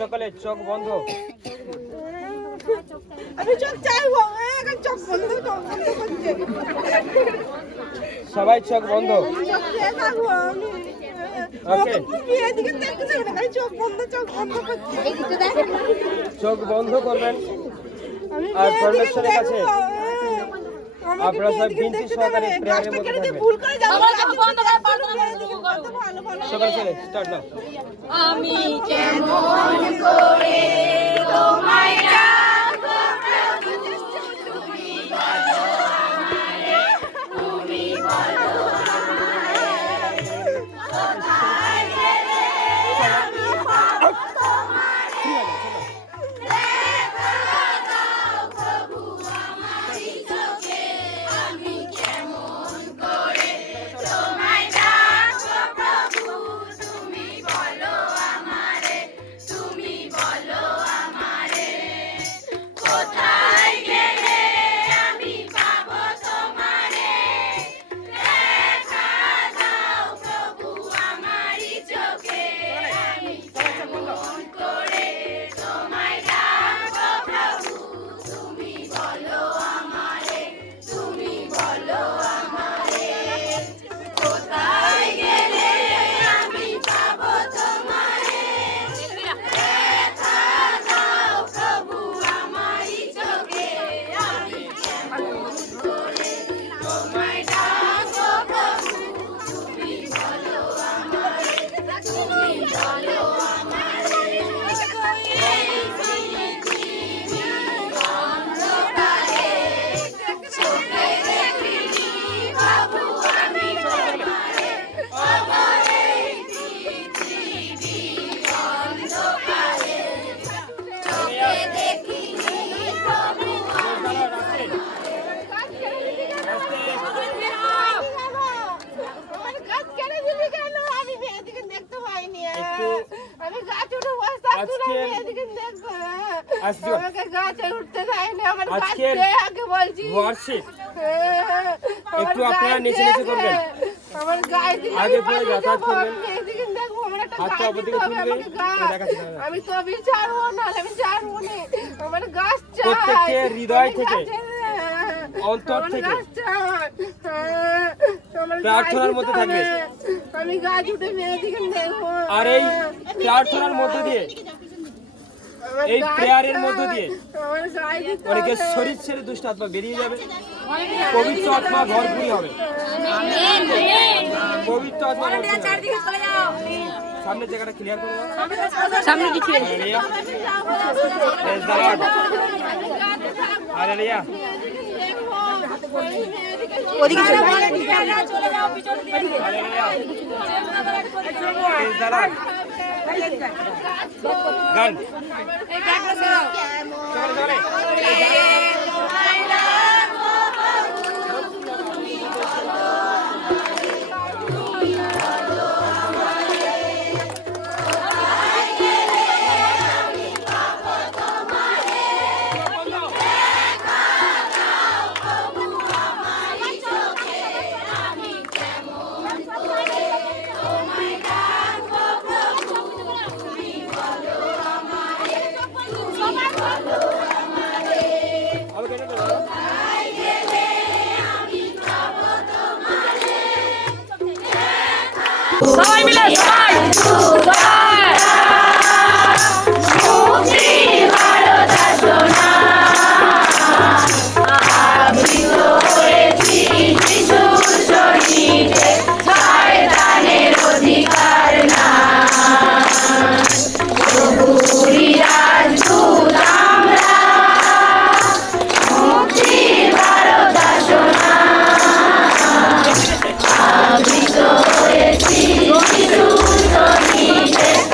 সকলে চোখ বন্ধ। আমি চোখ চাইবো, এখন চোখ বন্ধ করছে। সবাই চোখ বন্ধ। ওকে, চোখ বন্ধ করবেন আর পরমেশ্বরের কাছে আপনারা সবাই বিনতি সহকারে প্রেয়ারের মধ্যে থাকবেন। সকাল ছেলে স্টার্ট নাও। আমি কেমন করে তোমায় ডাকবো প্রভু, তুমি বলো আমারে, তুমি বলো আমারে, কোথায় গেলে আমি পাবো তোমারে, দেখা দাও প্রভু আমারই চোখে, আমি কেমন করে তোমায় ডাকবো প্রভু, তুমি বলো আমারে, তুমি বলো আমারে, কোথায় গেলে আমি পাবো তোমারে, দেখা দাও প্রভু আমারই চোখে, আমি কেমন করে তোমায় ডাকবো প্রভু, তুমি বলো আমারে, তুমি বলো আমারে, কোথায় গেলে আমি পাবো তোমারে, দেখা দাও প্রভু আমারই চোখে, আমি কেমন করে তোমায় ডাকবো প্রভু, তুমি বলো আমারে, তুমি বলো আমারে, এই পৃথিবী অন্ধকারে চোখে দেখিনি বাবু আমি তোমারে, আমার এই পৃথিবী অন্ধকারে চোখে দেখিনি বাবু আমি একটু আপনারা নিচে নিচে করবেন, আগে পরে যাতায়াত করবেন, হাতটা অপর দিকে তুলবেন। আমি তো ছাড়বো না, আমি ছাড়বো না, আমার গাছ প্রত্যেককে হৃদয় থেকে অন্তর থেকে প্রার্থনার মধ্যে থাকবে। আমি গাছ উঠে মেয়েদিকে দেখবো, আর এই প্রার্থনার মধ্য দিয়ে, এই প্রেয়ারের মধ্য দিয়ে অনেকের শরীর ছেড়ে দুষ্ট আত্মা বেরিয়ে যাবে, পবিত্র আত্মা ভরপুরি হবে, পবিত্র আত্মা ভরপুরি হবে। সামনে জায়গাটা ক্লিয়ার করো, সামনে কি hallelujah, praise the Lord, hallelujah. ওদিকে চলে যাও, পিছন দিয়ে হালেলুয়া, প্রেজ দ্য লর্ড। গান এই ব্যাগটা সরাও, চলে সবাই মিলে অধিকার না Jesus.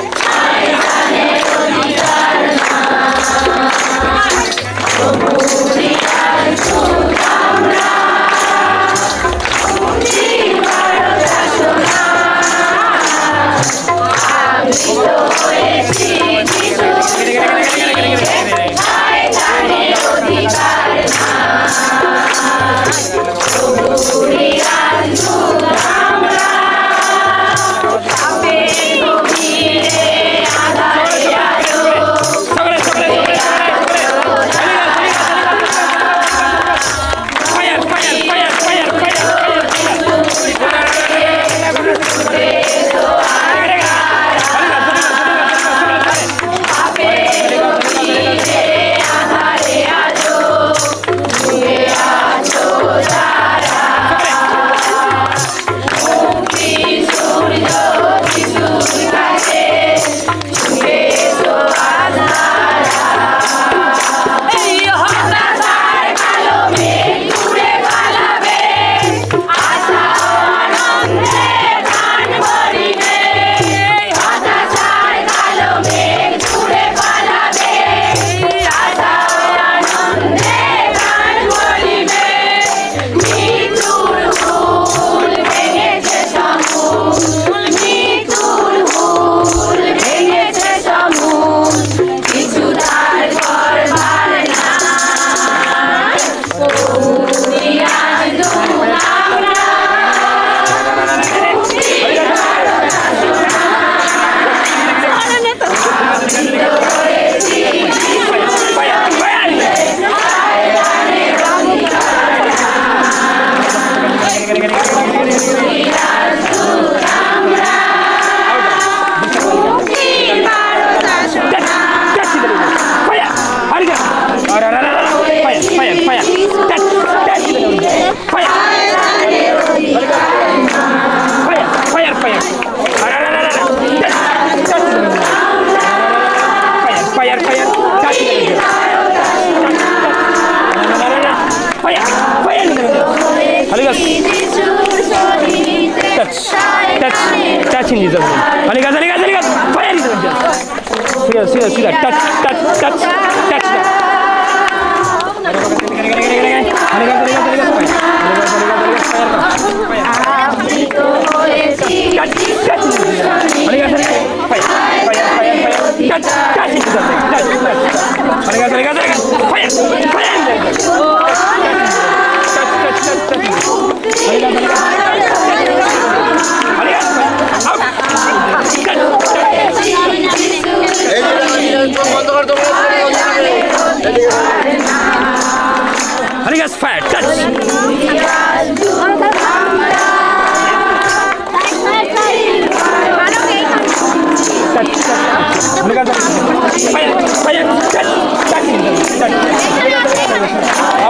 Fire. Touch. Fire. Fire. Fire. Touch. Fire. Holy Ghost. Touch in Jesus' name. Holy Ghost. Fire in Jesus' name. See that. Touch that. Holy Ghost fire, touch. Fire, touch. Out.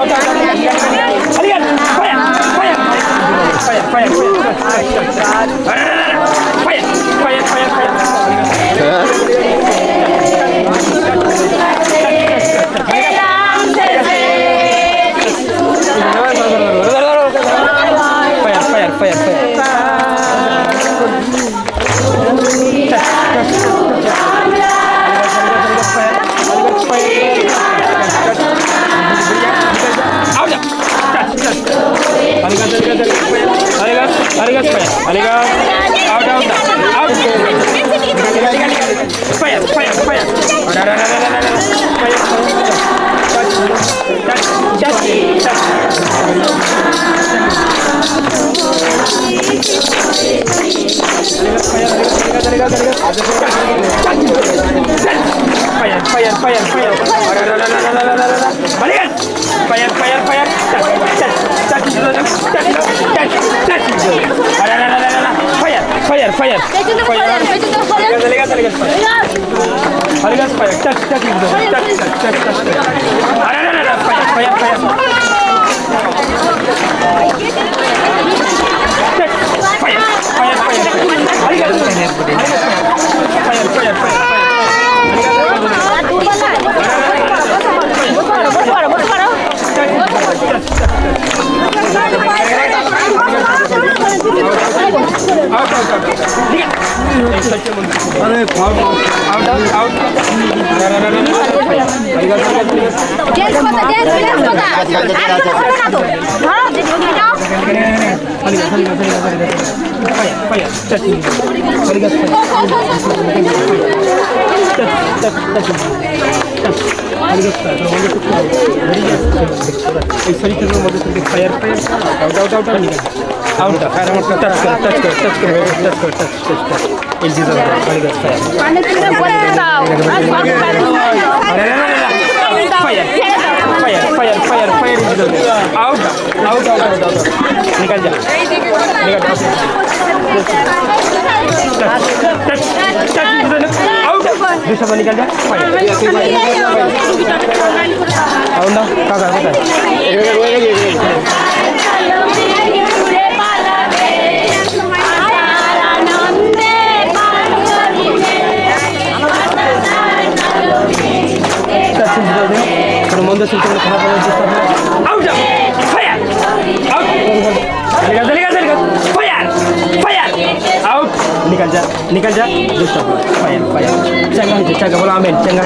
Holy Ghost fire. निकल जा दूसरा निकल जा मंदिर से निकल जा चंगा बोला आमीन चंगा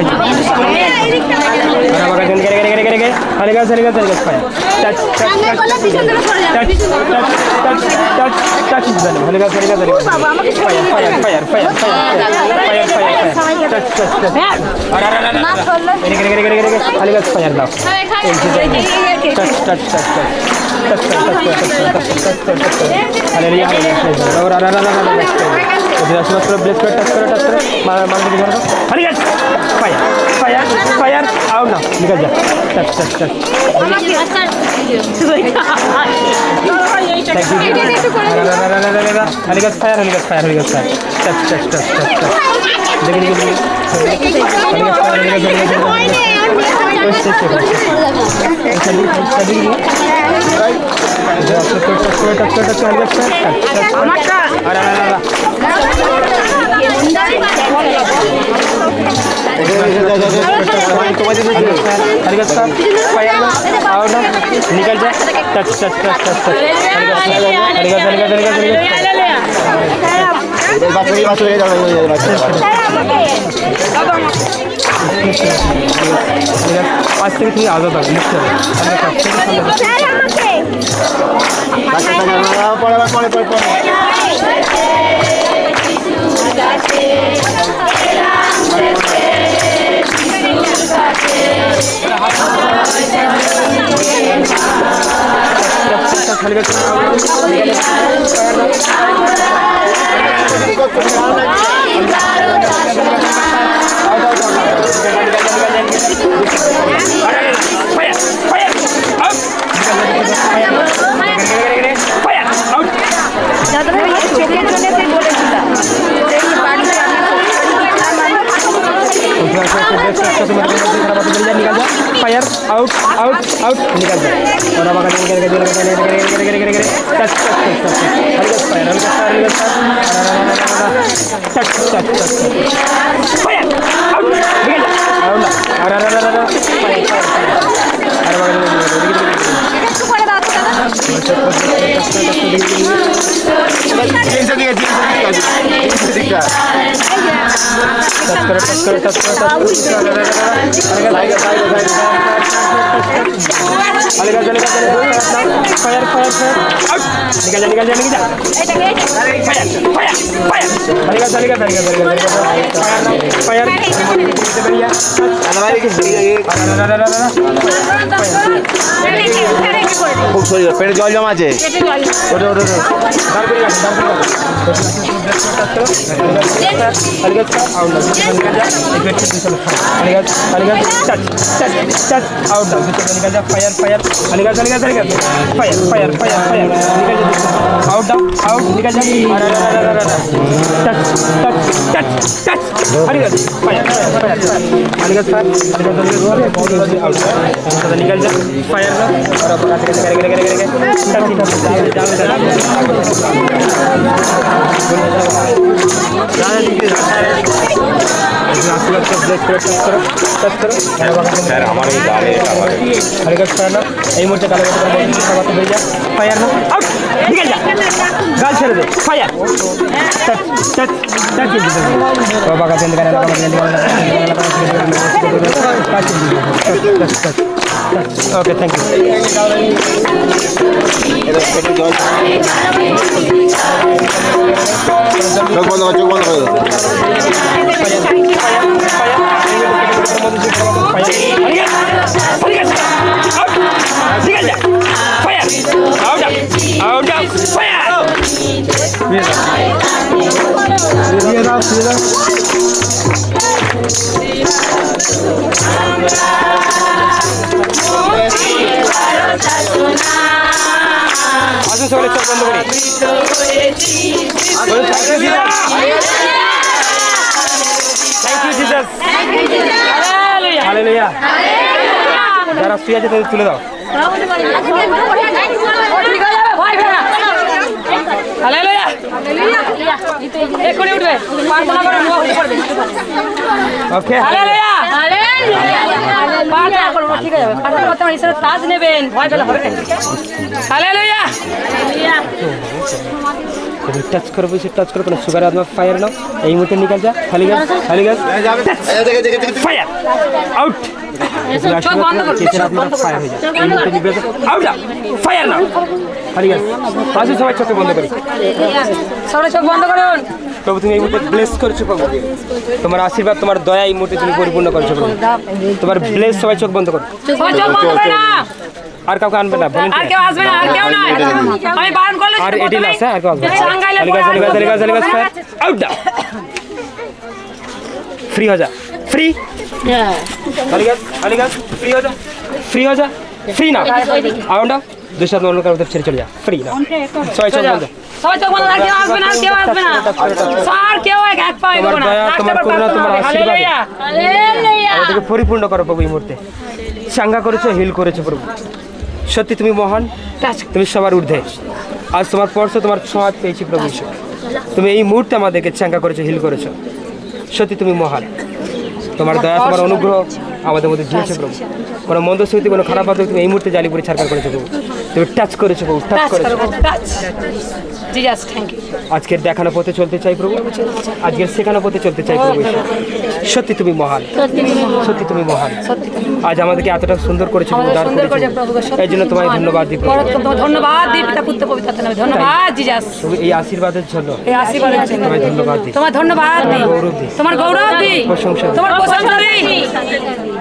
फायर आउट ना निकल जा निकल जा टच टच टच टच आज থেকে তুমি আজাদ হবে फायर आउट आउट आउट निकल जाए और अब अगर फायर फायर निकल जा निकल जा निकल जा फायर খুব শরীর পেটে জল জমা আছে fire fire fire fire fire out out निकल जा touch touch touch touch fire fire निकल जा फायर और अब এই মুহূর্তে কালো ফায়ার না আউট নিকল যা গাল ছেড়ে দে ফায়ার টাচ টাচ টাচ বাবা का चेंज करना बाबा चेंज करना ओके थैंक यू চোখ বন্ধ করো আসুন সবাই চোখ বন্ধ করি থ্যাংক ইউ জিসাস হালেলুয়া যারা শুয়ে আছে তাদের তুলে দাও ওকে टच करो पीछे टच करो पहले शुगर आदमी फायर ना यही मुझे निकल जा खाली गस फायर आउट फायर ना खाली गस आज সবাই চোখ বন্ধ করি সবাই চোখ বন্ধ করুন তবে তুমি এই মুহূর্তে ব্লেস করছো প্রভু তোমার আশীর্বাদ তোমার দয়া এই মুহূর্তে তুমি পরিপূর্ণ করছো প্রভু তোমার ব্লেস সবাই চোখ বন্ধ করো সবাই চোখ বন্ধ করে না আর কাউকে আনবে না আর কেউ আসবে না আর কেউ না আমি বারণ করলে আর এটি না স্যার আর কেউ আসবে আউট দা फ्री हो जा फ्री खाली गस फ्री हो जा फ्री ना आउट দুষ্ট আত্মা অন্ধকার মধ্যে ছেড়ে চলে যা ফ্রি না সবাই চোখ বন্ধ সবাই চোখ বন্ধ, আর কেউ আসবে না, আর কেউ আসবে না। স্যার কেউ এক পা এগোবে তোমার না। দয়া, তোমার করুণা, তোমার আশীর্বাদ হালেলুয়া, হালেলুয়া। আমাদেরকে পরিপূর্ণ করো প্রভু এই মুহূর্তে। চাঙ্গা করেছো, হিল করেছো প্রভু, সত্যি তুমি মহান, তুমি সবার ঊর্ধ্বে। আজ তোমার স্পর্শ, তোমার ছোঁয়া পেয়েছি প্রভু ঈশ্বর। তুমি এই মুহূর্তে আমাদেরকে চাঙ্গা করেছো, হিল করেছো, সত্যি তুমি মহান। তোমার দয়া, তোমার অনুগ্রহ আমাদের মধ্যে দিয়েছে প্রভু। কোনো মন্দ স্মৃতি, কোনো খারাপ আদর তুমি এই মুহূর্তে জালিপুরি ছাড়কার করেছো প্রভু। তুমি টাচ করেছো প্রভু, টাচ করেছো। Jesus thank you. আজকের দেখানো পথে চলতে চাই প্রভু, আজকের শেখানো পথে চলতে চাই প্রভু ঈশ্বর। সত্যি তুমি মহান, সত্যি তুমি মহান। আজ আমাদেরকে এতটা সুন্দর করেছো প্রভু, দান করেছো, এই জন্য তোমায় ধন্যবাদ দিই প্রভু। তোমার ধন্যবাদ দিই পিতা পুত্র পবিত্র আত্মার নামে ধন্যবাদ জিজাস। প্রভু এই আশীর্বাদের জন্য এই আশীর্বাদের জন্য তোমায় ধন্যবাদ দিই, তোমার ধন্যবাদ দিই, গৌরব দিই, তোমার গৌরব দিই, প্রশংসা দিই। তোমার প্রশংসা দিই।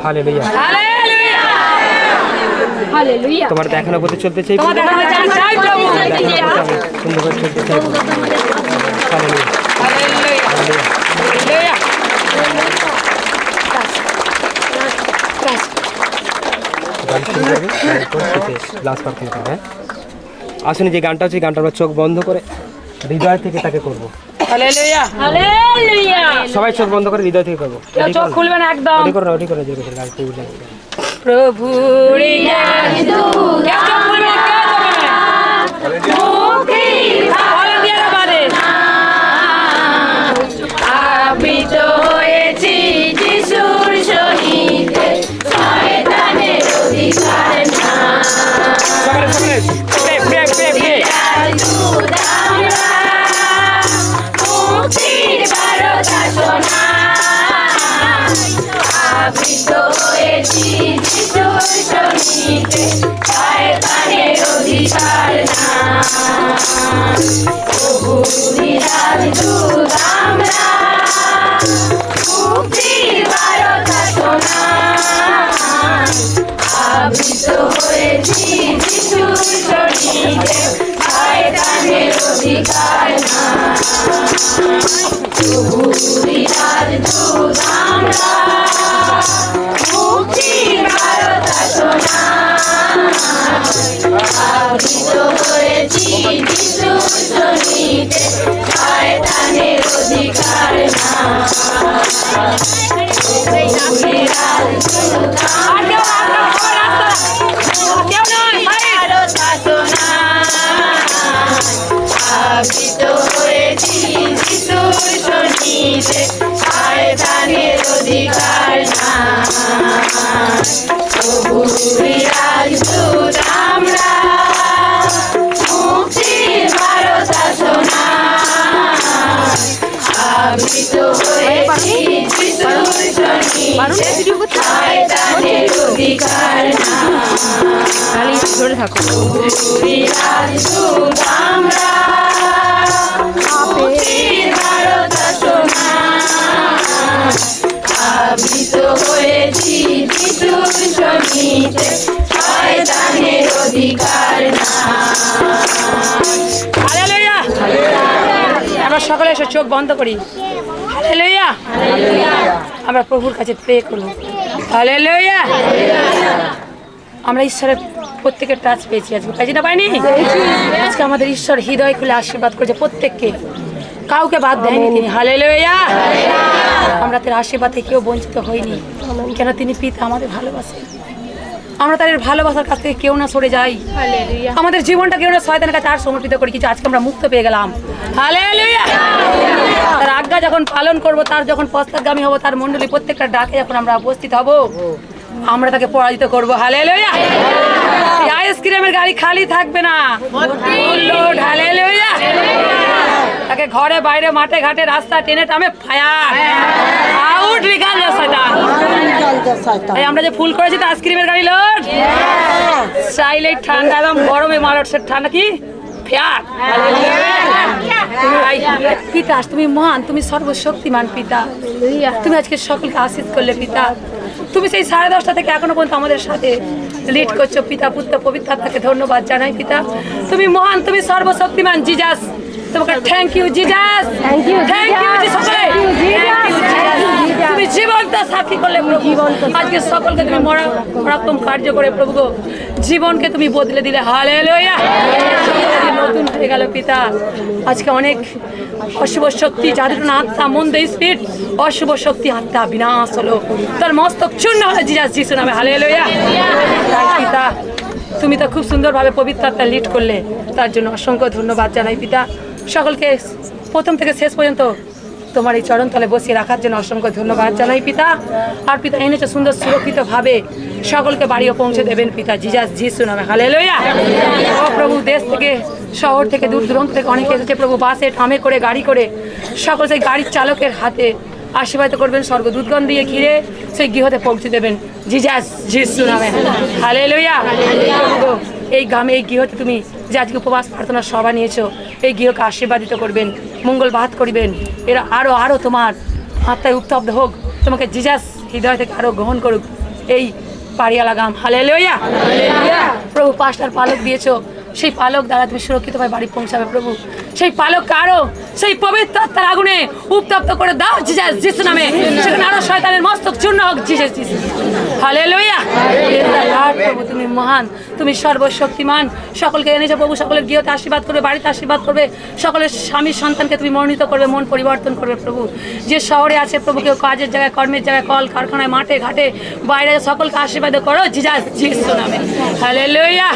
Hallelujah, hallelujah, hallelujah. তোমার দেখানো পথে চলতে চাই তোমার প্রভু, দেখানো চাই প্রভু। দেখানো পথে আমি সুন্দর করে চলতে চাই প্রভু। Hallelujah, hallelujah, hallelujah. হালেলুয়া। গান শুরু করবে, তারপর শেষে লাস্ট প্রার্থনা করবে। হ্যাঁ, আসলে যে গানটা হচ্ছে, গানটা আমরা চোখ বন্ধ করে হৃদয় থেকে তাকে করবো। Hallelujah, hallelujah. সবাই চোখ বন্ধ করে হৃদয় থেকে করবো। কেউ চোখ খুলবে না একদম। ওটি করো, ওটি করো, যে করো, গান তুই বলে। প্রভুর জ্ঞান দূত। কেউ চোখ খুলবে না, কেউ চোখ খুলবে না। মুক্তির ভলেন্টিয়াররা বাদে। আবৃত হয়েছি যিশুর সহিতে, শয়তানের অধিকার নাই। দূত আমরা, মুক্তির বারতা শোনাই। আবৃত হয়েছি যিশুর সহিতে, শয়তানের অধিকার নাই। প্রভুর রাজদূত আমরা, মুক্তির বারতা শোনাই। আবৃত হয়েছি যিশুর সহিতে, শয়তানের অধিকার নাই। প্রভুর রাজদূত আমরা, মুক্তির বারতা শোনাই। আবৃত হয়েছি যিশুর সহিতে, শয়তানের অধিকার নাই। প্রভুর রাজদূত আমরা, কেউ নয় বারতা শোনাই। আবৃত হয়েছি যিশুর সহিতে, শয়তানের অধিকার নাই। প্রভুর রাজদূত আমরা, মুক্তির বারতা শোনাই। আবৃত হয়েছি যিশুর সহিতে, শয়তানের অধিকার নাই। প্রভুর রাজদূত আমরা, মুক্তির বারতা শোনাই। আবৃত হয়েছি যিশুর সহিতে, শয়তানের অধিকার নাই। হালেলুয়া। আমরা সকলে এসে চোখ বন্ধ করি। হালেলুয়া। আমরা প্রভুর কাছে প্রে করব। হালেলুয়া। আমরা ঈশ্বরের প্রত্যেকের টাচ পেয়েছি, আজকে পাইছি না পাইনি? আজকে আমাদের ঈশ্বর হৃদয় খুলে আশীর্বাদ করেছে প্রত্যেককে, কাউকে বাদ দেয়নি তিনি। হালেলুয়া। আমরা তার আশীর্বাদে কেউ বঞ্চিত হইনি, কেন তিনি পিতা আমাদের ভালোবাসে। আমরা তাদের ভালোবাসার কাছ থেকে কেউ না সরে যাই। আমাদের জীবনটা কেউ না শয়তানের কাছে আর সমর্পিত করি কিছু, আজকে আমরা মুক্ত পেয়ে গেলাম। হালেলুয়া। তার আজ্ঞা যখন পালন করব, তার যখন পশ্চাৎগামী হব, তার মণ্ডলী প্রত্যেকটা ডাকে যখন আমরা উপস্থিত হব, আমরা তাকে পরাজিত করবো। হালেলুয়া। আইসক্রিমের গাড়ি খালি থাকবে না, লোড। হালেলুয়া। তাকে ঘরে বাইরে মাঠে ঘাটে রাস্তা টেনে টামে ফায়ার আউট রিগাল শয়তান। এই আমরা যে ফুল করেছি তো আইসক্রিমের গাড়ি লোড, চাইলে ঠান্ডা একদম গরমে মারছে ঠান্ডা কি ফেয়ার। পিতা তুমি মহান, তুমি সর্বশক্তিমান পিতা। তুমি আজকে সকলকে আশীষ করলে পিতা। তুমি সেই 10:30 থেকে এখনো পর্যন্ত আমাদের সাথে লিড করছো পিতা পুত্র পবিত্র আত্মাকে ধন্যবাদ জানাই পিতা। তুমি মহান, তুমি সর্বশক্তিমান জিজাস। তোমাকে thank you Jesus, thank you সকলে, থ্যাংক ইউ জিজাস। তুমি জীবন্ত সাক্ষী করলে প্রভু আজকে সকলকে তুমি মরাত্মক কার্য করে প্রভু গো জীবনকে তুমি বদলে দিলে হালেলুয়া নতুন হয়ে গেল পিতা আজকে অনেক অশুভ শক্তি যাদের আত্মা মন্দ স্পিরিট অশুভ শক্তি আত্মা বিনাশ হলো তার মস্তক চূর্ণ হলো জিসাস যিশু নামে হালেলুয়া পিতা তুমি তো খুব সুন্দরভাবে পবিত্র আত্মা লিড করলে তার জন্য অসংখ্য ধন্যবাদ জানাই পিতা সকলকে প্রথম থেকে শেষ পর্যন্ত তোমার এই চরণ তলে বসিয়ে রাখার জন্য অসংখ্য ধন্যবাদ জানাই পিতা আর পিতা এনেছে সুন্দর সুরক্ষিতভাবে সকলকে বাড়িও পৌঁছে দেবেন পিতা জিসাস যিশু নামে হালেলুয়া ও প্রভু দেশ থেকে শহর থেকে দূর দূরান্ত থেকে অনেকে এসেছে প্রভু বাসে ট্রামে করে গাড়ি করে সকল সেই গাড়ির চালকের হাতে আশীর্বাদ করবেন স্বর্গদূতগণ দিয়ে ঘিরে সেই গৃহতে পৌঁছে দেবেন জিসাস যিশু নামে হালেলুয়া এই গ্রামে এই গৃহতে তুমি যে আজকে উপবাস প্রার্থনা সভা নিয়েছো এই গৃহকে আশীর্বাদিত করবেন মঙ্গল বাদ করিবেন এরা আরও তোমার আত্মায় উত্তপ্ত হোক তোমাকে জিসাস হৃদয় থেকে আরও গ্রহণ করুক এই পাড়িয়ালা গ্রাম হালেলুয়া প্রভু পাঁচটার পালক দিয়েছো সেই পালক দ্বারা তুমি সুরক্ষিতভাবে বাড়ি পৌঁছাবে প্রভু সেই পালককে আরো সেই পবিত্র আত্মার আগুনে উত্তপ্ত করে দাও জিসাস যিশু নামে সেখানে আরো শয়তানের মস্তক চূর্ণ হোক জিসাস যিশু হালেলুয়া প্রভু তুমি মহান তুমি সর্বশক্তিমান সকলকে এনেছো প্রভু সকলের গৃহতে আশীর্বাদ করবে বাড়িতে আশীর্বাদ করবে সকলের স্বামীর সন্তানকে তুমি মনোনীত করবে মন পরিবর্তন করবে প্রভু যে শহরে আছে প্রভু কেউ কাজের জায়গায় কর্মের জায়গায় কল কারখানায় মাঠে ঘাটে বাইরে সকলকে আশীর্বাদ করো জিসাস যিশু নামে হালেলুয়া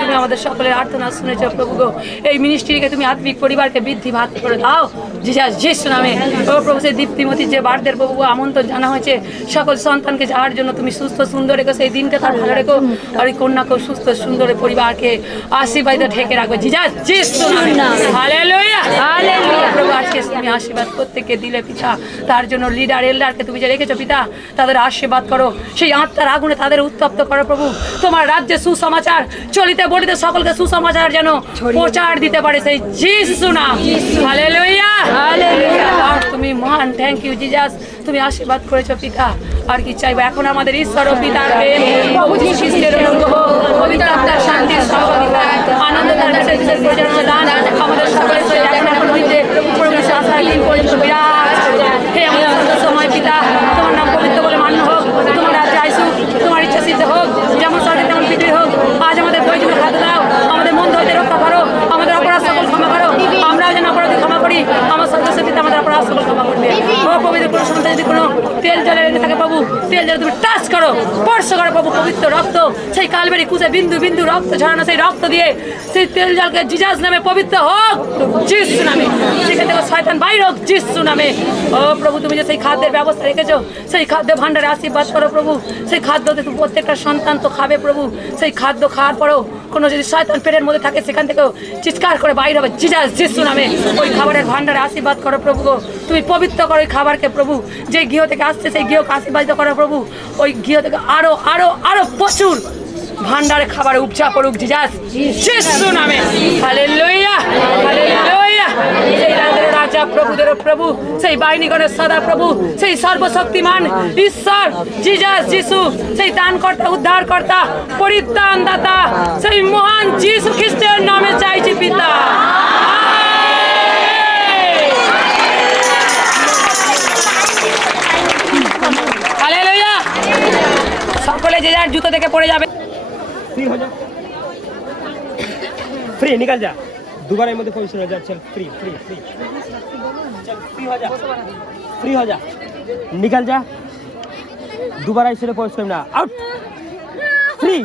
তুমি আমাদের সকলের আর্তনাদ শুনেছো প্রভু গো এই মিনিস্ট্রিকে তুমি আত্মিক পরিবারকে বৃদ্ধি ভাত করে দাও জিসাস যিশু নামে ও প্রভু সেই দীপ্তিমতি যে বার্থডে প্রভু আমন্ত্রণ জানা হয়েছে সকল সন্তানকে যাওয়ার জন্য তুমি সুস্থ সুন্দর রেখো সেই দিনটা তার ভালো রেখো আর এই কন্যাকেও সুস্থ সুন্দর পরিবারকে আশীর্বাদ ঢেকে রাখবে জিসাস যিশু নামে হালেলুয়া হালেলুয়া প্রভু আজকে তুমি আশীর্বাদ প্রত্যেককে দিলে পিতা তার জন্য লিডার এল্ডারকে তুমি যে রেখেছো পিতা তাদের আশীর্বাদ করো সেই আত্মার আগুনে তাদের উত্তপ্ত করো প্রভু তোমার রাজ্যে সুসমাচার চলিতে বলিতে সকলকে সুসমাচার যেন প্রচার দিতে পারে সেই যিশু নাম হালেলুয়া হালেলুয়া তুমি মহান থ্যাংক ইউ জিসাস তুমি আশীর্বাদ করেছো পিতা আর কি চাইবো এখন আমাদের ঈশ্বর ও পিতার প্রেম প্রভু যীশু খ্রিস্টের অনুগ্রহ পবিত্র আত্মার শান্তির সহযোগিতা আনন্দ তার বিশেষ পরিচালনা দান আমাদের সকলের সহিত এখন হইতে প্রভু আশা দিন পর্যন্ত বিরাজ হে আমাদের সময় পিতা তোমার নাম পবিত্র বলে মান্য হোক তোমার রাজ্যে আইসুক তোমার ইচ্ছা সিদ্ধ হোক যেমন স্বর্গে তেমন পৃথিবী হোক আজ আমাদের প্রয়োজনীয় খাদ্য দাও আমাদের মন হইতে রক্ষা করো আমাদের অপরাধ সকল ক্ষমা করো আমরাও যেন অপরাধী ক্ষমা করি আমার সদস্য পিতা আমাদের অপরাধ সকল ক্ষমা করবে ও পবিত্র কোনো সন্তান যদি কোনো তেল জলে রেখে থাকে প্রভু তেল জলে তুমি টাচ করো স্পর্শ করো প্রভু পবিত্র রক্ত সেই কালবেরি কুচে বিন্দু বিন্দু রক্ত ঝরানো সেই রক্ত দিয়ে সেই তেল জলকে জিসাস নামে পবিত্র হোক যিশু নামে সেখান থেকে শয়তান বাইর হোক যিশু নামে ও প্রভু তুমি যে সেই খাদ্যের ব্যবস্থা রেখেছো সেই খাদ্য ভাণ্ডারে আশীর্বাদ করো প্রভু সেই খাদ্যতে তুমি প্রত্যেকটা সন্তান তো খাবে প্রভু সেই খাদ্য খাওয়ার পরেও কোনো যদি শয়তান পেটের মধ্যে থাকে সেখান থেকেও চিৎকার করে বাইরে হবে জিসাস যিশু নামে ওই খাবারের ভাণ্ডারে আশীর্বাদ করো প্রভু গো তুমি পবিত্র করো ওই খাবারকে প্রভু যে গৃহ থেকে আসছে সেই গৃহকে আশীর্বাদিত করো প্রভু ওই গৃহ থেকে আরো আরো আরো প্রচুর ভাণ্ডারে খাবার উপচা পড়ুক জিসাস যিশু নামে হালেলুয়া হালেলুয়া সেই রাজা প্রভুদের প্রভু সেই বাহিনীগণের সদা প্রভু সেই সর্বশক্তিমান ঈশ্বর জিসাস যিশু সেই দানকর্তা উদ্ধারকর্তা পরিত্রাণ দাতা সেই মহান যিশু খ্রিস্টের নামে চাইছি পিতা হালেলুয়া সকলে যে যার জুতো থেকে পড়ে যাবে फ्री हो जा फ्री निकल जा दोबारा मध्य पहुंच जा चल फ्री फ्री फ्री चल फ्री हो जा निकल जा दोबारा इसे पहुंच ना आउट फ्री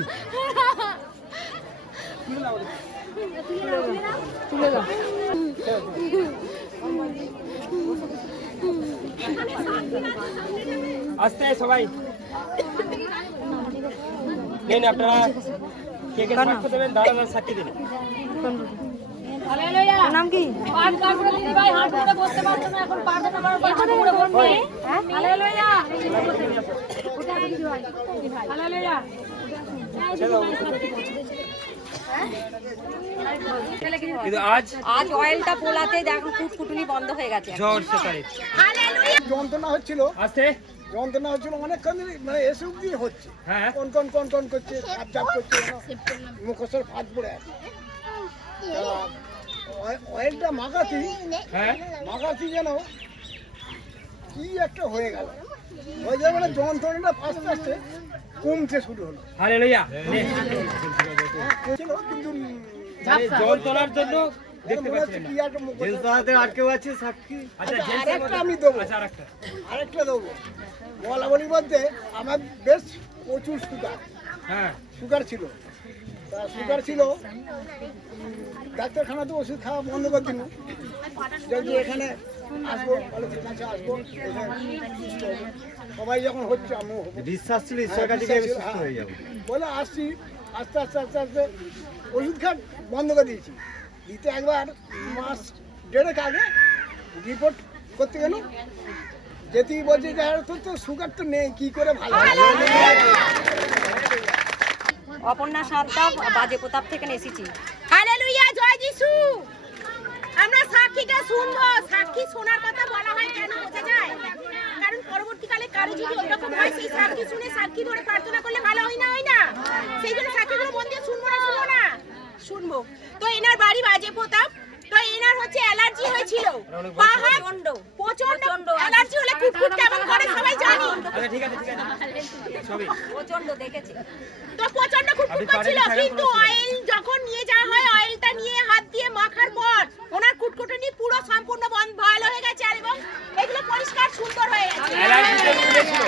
आस्ते सबाई আপনারা কে কে সাক্ষ্য দেবেন দাঁড়ানোর সাক্ষী দিন হালেলুয়া নাম কি পাঁচ কাপড় দিদি ভাই হাত ধরে বসতে পারছো না এখন পারবে না আমার পাঁচ করে বসবে হালেলুয়া হালেলুয়া কিন্তু আজ অয়েলটা পোলাতে দেখো ফুটফুটুনি বন্ধ হয়ে গেছে জোর সে তাই যন্ত্রণা হচ্ছিল আস্তে যন্ত্রণা হচ্ছিল অনেকক্ষণ মানে এসব দিয়ে হচ্ছে হ্যাঁ কোন কোন কোন কোন করছে চাপ চাপ করছে মুখোশের ফাঁক পড়ে আছে অয়েলটা মাখাতি হ্যাঁ মাখাতি যেন কি একটা হয়ে গেল, হয়ে যাবে মানে যন্ত্রণাটা আস্তে আস্তে কমতে শুরু হলো। হালেলুয়া। ছিল, কিন্তু জল তোলার জন্য দেখতে মনে হচ্ছে পাচ্ছেন না। কি একটা মুখ- আচ্ছা আরেকটা আমি দেবো, আচ্ছা আরেকটা। আরেকটা দেবো। বলা বলি বলতে আমার বেশ প্রচুর হ্যাঁ সুগার ছিল, তা সুগার ছিল, ডাক্তারখানাতে ওষুধ খাওয়া বন্ধ করে দিল। যদি এখানে আসবো, কলেজের কাছে আসবো, এখানে সুস্থ হবো। সবাই যখন হচ্ছে আমিও হবো। বিশ্বাস ছিল ঈশ্বরের কাছে গিয়ে আমি সুস্থ হয়ে যাবো। বলে আসছি, আস্তে আস্তে আস্তে আস্তে ওষুধ খাওয়া বন্ধ করে দিয়েছি। দিতে একবার মাস দেড়েক আগে রিপোর্ট করতে গেল, যেতেই বলছে যে আর তোর তো সুগার তো নেই, কি করে ভালো হবে? অপর্ণা সান্তা বাজে প্রতাপ থেকে এসেছি। হালেলুয়া, জয় যিশু। আমরা সাক্ষীটা শুনবো। সাক্ষী শোনার কথা বলা হয় কেন বোঝা যায়? কারণ পরবর্তীকালে কারো যদি ওইরকম হয়, সেই সাক্ষী শুনে সাক্ষী ধরে প্রার্থনা করলে ভালো হয় না, হয় না? সেই জন্য সাক্ষীগুলো মন দিয়ে শুনবো না, শুনবো না, শুনবো। তো এনার বাড়ি বাজে প্রতাপ। তো এনার হচ্ছে অ্যালার্জি হয়েছিল, পাহাড় প্রচন্ড অ্যালার্জি হলে কুটকুট কেমন করে সবাই জানি। আচ্ছা ঠিক আছে সবই প্রচন্ড দেখেছি। তো প্রচন্ড কুটকুট করছিল, কিন্তু অয়েল যখন নিয়ে যাওয়া হয়, অয়েলটা নিয়ে হাত দিয়ে মাখার পর ওনার কুটকুটনি পুরো সম্পূর্ণ ভালো হয়ে গেছে, আর এবং এগুলো পরিষ্কার সুন্দর হয়ে গেছে। অ্যালার্জিতে ভুগেছিল,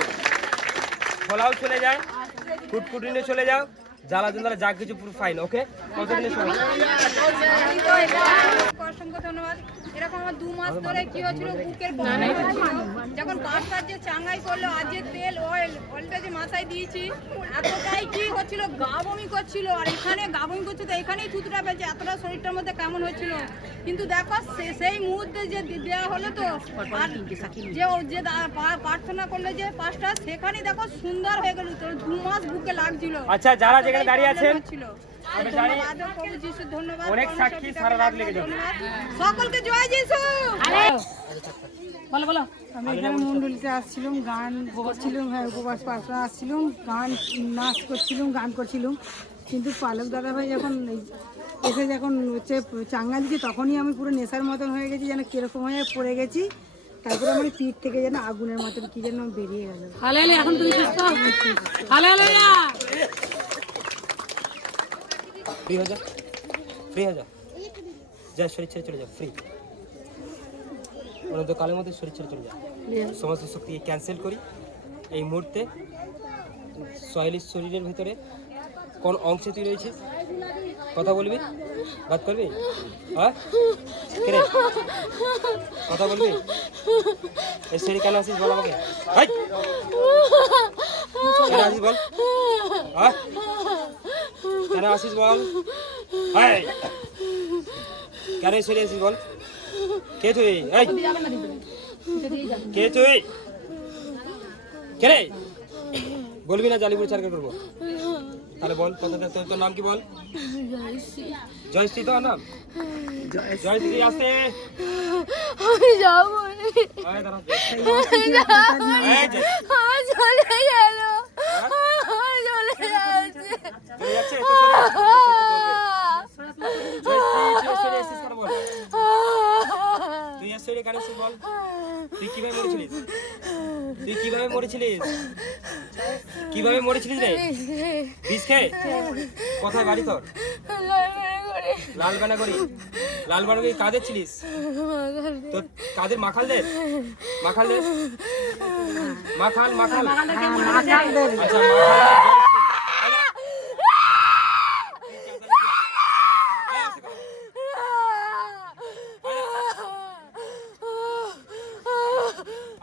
ফলাও চলে যায়, কুটকুটিনে চলে যাও, জ্বালা যন্ত্রণা যা কিছু পুরো ফাইন। ওকে, কতদিনের সময়? অসংখ্য ধন্যবাদ। এরকম আমার 2 মাস ধরে কি হচ্ছিল, বুকের প্রবলেম হচ্ছিল। যখন পাঁচটার যে চাঙ্গাই করলো, আজ যে তেল অয়েলটা যে মাথায় দিয়েছি, এতটাই কি হচ্ছিল, গা বমি করছিল। আর এখানে গা বমি করছে, তো এখানেই থুতুটা পেয়েছে, এতটা শরীরটার মধ্যে কেমন হচ্ছিল। কিন্তু দেখো সেই মুহূর্তে যে দেওয়া হলো, তো যে প্রার্থনা করলো যে পাঁচটা, সেখানেই দেখো সুন্দর হয়ে গেল। তো 2 মাস বুকে লাগছিল। আচ্ছা, যারা যেখানে দাঁড়িয়ে আছেন, আমি জানি প্রভু যিশু ধন্যবাদ। অনেক সাক্ষী সারা রাত লেগে যাবে। সকলকে জয় যিশু। বলো বলো। আমি এখানে মন্ডলীতে আসছিলাম, গান করছিলাম, হ্যাঁ উপবাস প্রার্থনা আসছিলাম, গান নাচ করছিলাম, গান করছিলাম। কিন্তু পালক দাদাভাই যখন এসে যখন হচ্ছে চাঙ্গা দিচ্ছে, তখনই আমি পুরো নেশার মতন হয়ে গেছি, যেন কিরকম হয়ে পড়ে গেছি। তারপরে আমার পিঠ থেকে যেন আগুনের মতন কি যেন বেরিয়ে গেল। হালেলুয়া, এখন তুমি সুস্থ? হালেলুয়া। ফ্রি হয়ে যা, ফ্রি হয়ে যা, যা শরীর ছেড়ে চলে যা, ফ্রি। অনন্ত কালের মধ্যে শরীর ছেড়ে চলে যা। সমস্ত শক্তিকে ক্যান্সেল করি এই মুহূর্তে। সহেলির শরীরের ভিতরে কোন অংশে তুই রয়েছিস? কথা বলবি? বাদ করবি? হ্যাঁ, কে কথা বলবি? এই শরীর কেন আসিস বল আমাকে। কেন আসিস বল? হ্যাঁ, কেন আসিস বল? কেন এই শরীর আসিস বল? কে তুই? কে তুই? কে রে? বলবি না, জালিপুর চারকে করবো। তাহলে বল, কথাটা তোর নাম কি বল? জয়শ্রী তোর নাম? জয়শ্রী আসতে। আমি যাবো, আয় দাঁড়া। আমার চলে গেল, আমার চলে যাচ্ছে। চলে যাচ্ছে তো জয়শ্রী, তুই সরে এসেছিস কেন বল? তুই এর শরীরে কেন এসেছিস বল? তুই কিভাবে মরেছিলিস? তুই কিভাবে মরেছিলিস? কিভাবে মরেছিলিস রে? বিষ খেয়ে? কোথায় বাড়ি তোর? লালবানাগড়ি। লালবানাগড়ি কাদের ছিলিস? তোর কাদের? মাখালদের? মাখালদের? মাখাল মাখাল আচ্ছা,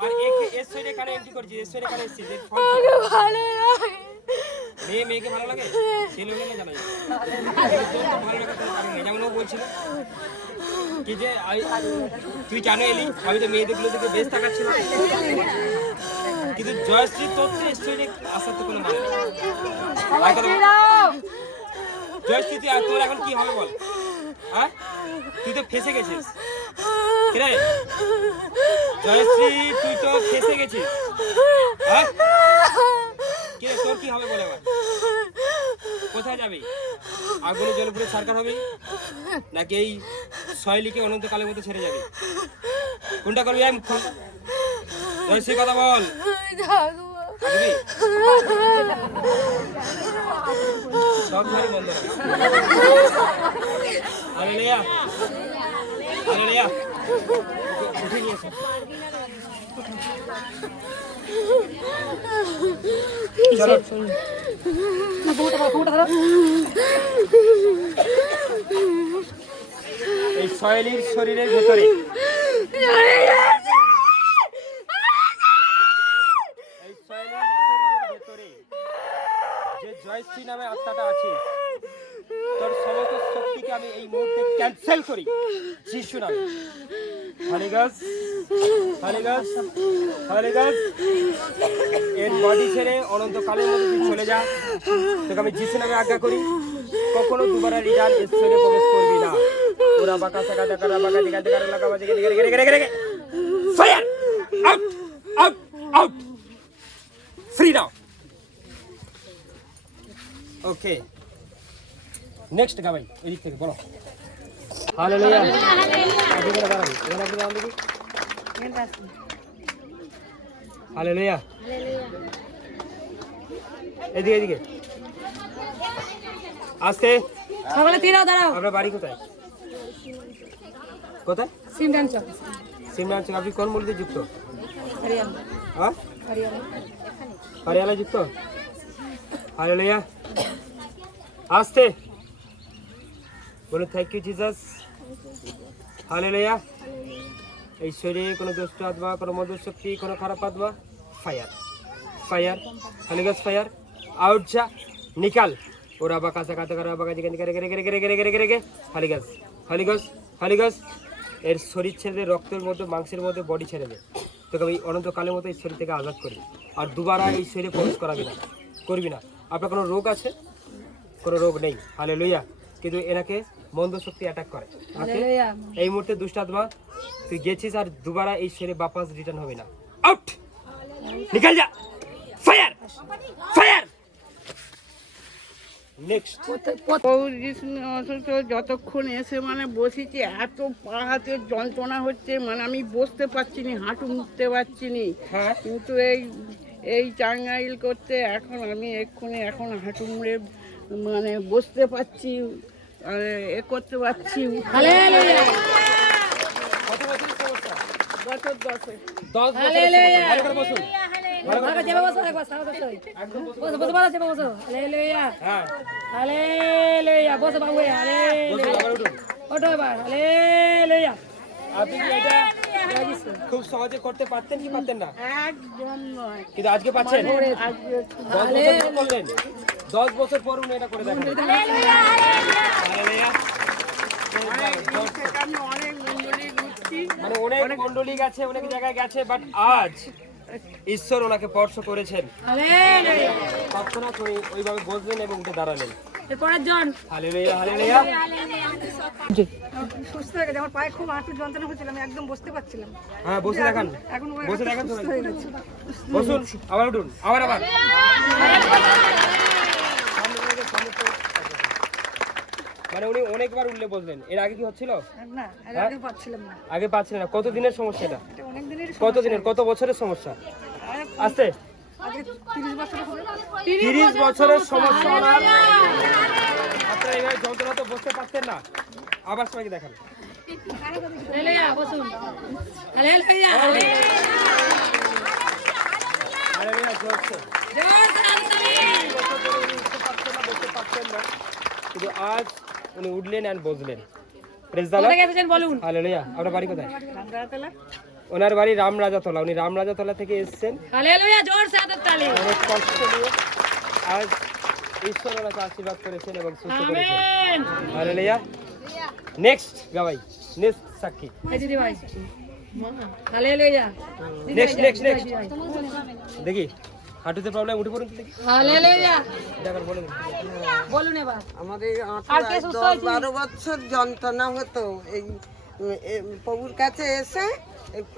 আর এর শরীরে কেন এন্ট্রি করছিস? এর শরীরে কেন এসেছিস? মেয়েকে ভালো লাগে? ছেলেগুলো না জানাই ভালো লাগে কারণ নেই। যেমন ও বলছিল কি যে তুই কেন এলি, আমি তো মেয়েদেরগুলো থেকে বেশ তাকাচ্ছিলাম, কিন্তু জয়শ্রী তোর তো এর শরীরে আসার তো কোনো মানে নেই। জয়শ্রী তুই তোর এখন কি হবে বল? হ্যাঁ, তুই তো ফেসে গেছিস। রে জয়শ্রী, তুই তো ফেসে গেছিস। হ্যাঁ, কি রে, তোর কি হবে বলে? আবার কোথায় যাবি? আগুনে জল পুরে সরকার হবে, নাকি এই শৈলীকে অনন্তকালের মতো ছেড়ে যাবি? কোনটা করবি? বেশি কথা বল। আসবি? সব ঘরে বন্ধ রাখ। Hallelujah, hallelujah. উঠে নিয়ে এসো। চলো। এই সয়েলির শরীরের ভেতরে যে জয়শ্রী নামে আত্মাটা আছে, তোর সমস্ত শক্তিকে আমি এই মুহূর্তে ক্যান্সেল করি যিশু নামে। হলি গস, হলি গস, হলি গস। এর বডি ছেড়ে অনন্তকালের মধ্যে তুই চলে যা। তোকে আমি যিশু নামে আজ্ঞা করি, কখনো দুবার রিটার্ন ঈশ্বরে প্রবেশ করবি না। ওরা বাঁকা সাকা দেখা বাঁকা দিকা দেখা লাগা বাজে গেরে গেরে গেরে গেরে fire out out out free now. Okay, next গাবাই এদিক থেকে বলো। Hallelujah, hallelujah, hallelujah. এদিকে এদিকে আস্তে। সকালে তিরাও দাঁড়াও। আপনার বাড়ি কোথায়? কোথায়? সিমরান চক। সিমরান চক। আপনি কোন মূর্তিতে যুক্ত? হরিয়ানা। হ্যাঁ, হরিয়ানা। হরিয়ানা যুক্ত। হালেলুয়া, আস্তে বলুন থ্যাংক ইউ জিসাস। হালেলুয়া। এই শরীরে কোনো দুষ্ট আত্মা, কোনো মধুর শক্তি, কোনো খারাপ আত্মা, ফায়ার ফায়ার, হলিগস ফায়ার, আউট যা, নিকাল। ওরা বাঁকা সাকা টাকা বাঁকা জিগান গেরে গেরে গেরে গেরে গেরে গেরে গেরে গেরে হলিগস, হলিগস, হলিগস। এর শরীর ছেড়ে দে, রক্তের মধ্যে, মাংসের মধ্যে বডি ছেড়ে দে। তোকে আমি অনন্তকালের মতো এই শরীর থেকে আজাদ করি। আর দুবারা এই শরীরে প্রবেশ করাবি না, করবি না। আপনার কোনো রোগ আছে? কোনো রোগ নেই। হালেলুয়া। কিন্তু এনাকে মন্দ শক্তি অ্যাটাক করে। হালেলুয়া। এই মুহূর্তে দুষ্ট আত্মা তুই গেছিস আর দুবারা এই শরীরে বাপাস রিটার্ন হবে না। আউট, নিকাল যা, ফায়ার ফায়ার। নেক্সট। অথচ যতক্ষণ এসে মানে বসেছি এত পা হাতের যন্ত্রণা হচ্ছে, মানে আমি বসতে পারছি না, হাঁটু মুড়তে পারছি না। হ্যাঁ, কিন্তু এই চাঙ্গাইল করতে এখন আমি এক্ষুনি এখন হাঁটু মুড়ে মানে বসতে পারছি, এ করতে পারছি। হালেলুয়া। কত বছরের সমস্যা? বছর 10 10 বছরের সমস্যা। ভালো করে বসুন। ভালো যাবে বসো একবার সারা বসো। বসো বসো বসো যাবে বসো। হালেলুয়া। হ্যাঁ, হালেলুয়া। বসো বাবু। হালেলুয়া। বসুন, আবার উঠুন। ওঠো এবার। হালেলুয়া। আপনি কি এটা খুব সহজে করতে পারতেন কি পারতেন না? একদম নয়। কিন্তু আজকে পাচ্ছেন। 10 বছর পর করলেন, 10 বছর পর উনি এটা করে দেখালেন। হালেলুয়া। আমি অনেক মন্ডলী ঘুরছি, মানে অনেক মণ্ডলী গেছে, অনেক জায়গায় গেছে, বাট আজ ঈশ্বর ওনাকে স্পর্শ করেছেন। হালেলুয়া। তৎক্ষণাৎ উনি ওইভাবে বসলেন এবং উঠে দাঁড়ালেন। এরপরের জন। Hallelujah, hallelujah. সুস্থ হয়ে গেছে। আমার পায়ে খুব হাঁটু যন্ত্রণা হচ্ছিল, আমি একদম বসতে পারছিলাম। হ্যাঁ, বসে দেখান, এখন বসে দেখান সুস্থ হয়ে গেছে। বসুন, আবার উঠুন, আবার আবার। মানে উনি অনেকবার উঠলে বসলেন। এর আগে কি হচ্ছিল? না, আগে পাচ্ছিলাম না। আগে পাচ্ছিলেন না। কত দিনের সমস্যা এটা? এটা অনেক দিনের কত দিনের, কত বছরের সমস্যা? আস্তে। আগে 30 বছর হবে। 30 বছরের সমস্যা। আপনারা এইভাবে যন্ত্রণা তো বসতে পারতেন না। আবার সবাইকে দেখান। হালেলুয়া। বসুন। হালেলুয়া। হালেলুয়া, জোরসে। বসতে পারতেন না, কিন্তু আজ উনি উঠলেন আর বসলেন। Praise the Lord. কোথায় গেছেন বলুন? হালেলুয়া। আপনার বাড়ি কোথায়? ওনার বাড়ি রামরাজাতলা। উনি রামরাজাতলা থেকে এসেছেন হালেলুয়া। জোরসে হাতের তালি। অনেক কষ্ট নিয়ে। আজ ঈশ্বর ওনাকে আশীর্বাদ করেছেন এবং সুস্থ করেছেন। আমেন। হালেলুয়া। নেক্সট গাবাই, নেক্সট সাক্ষী। এই দিদি ভাই। হালেলুয়া। নেক্সট নেক্সট নেক্সট দেখি হাঁটুতে প্রবলেম, উঠে পড়ুন দেখি। হালেলুয়া। এবার বলুন। বলুন এবার। আমাদের আর কে সুস্থ হয়েছে? 12 বছর যন্ত্রণা হতো। এই প্রভুর কাছে এসে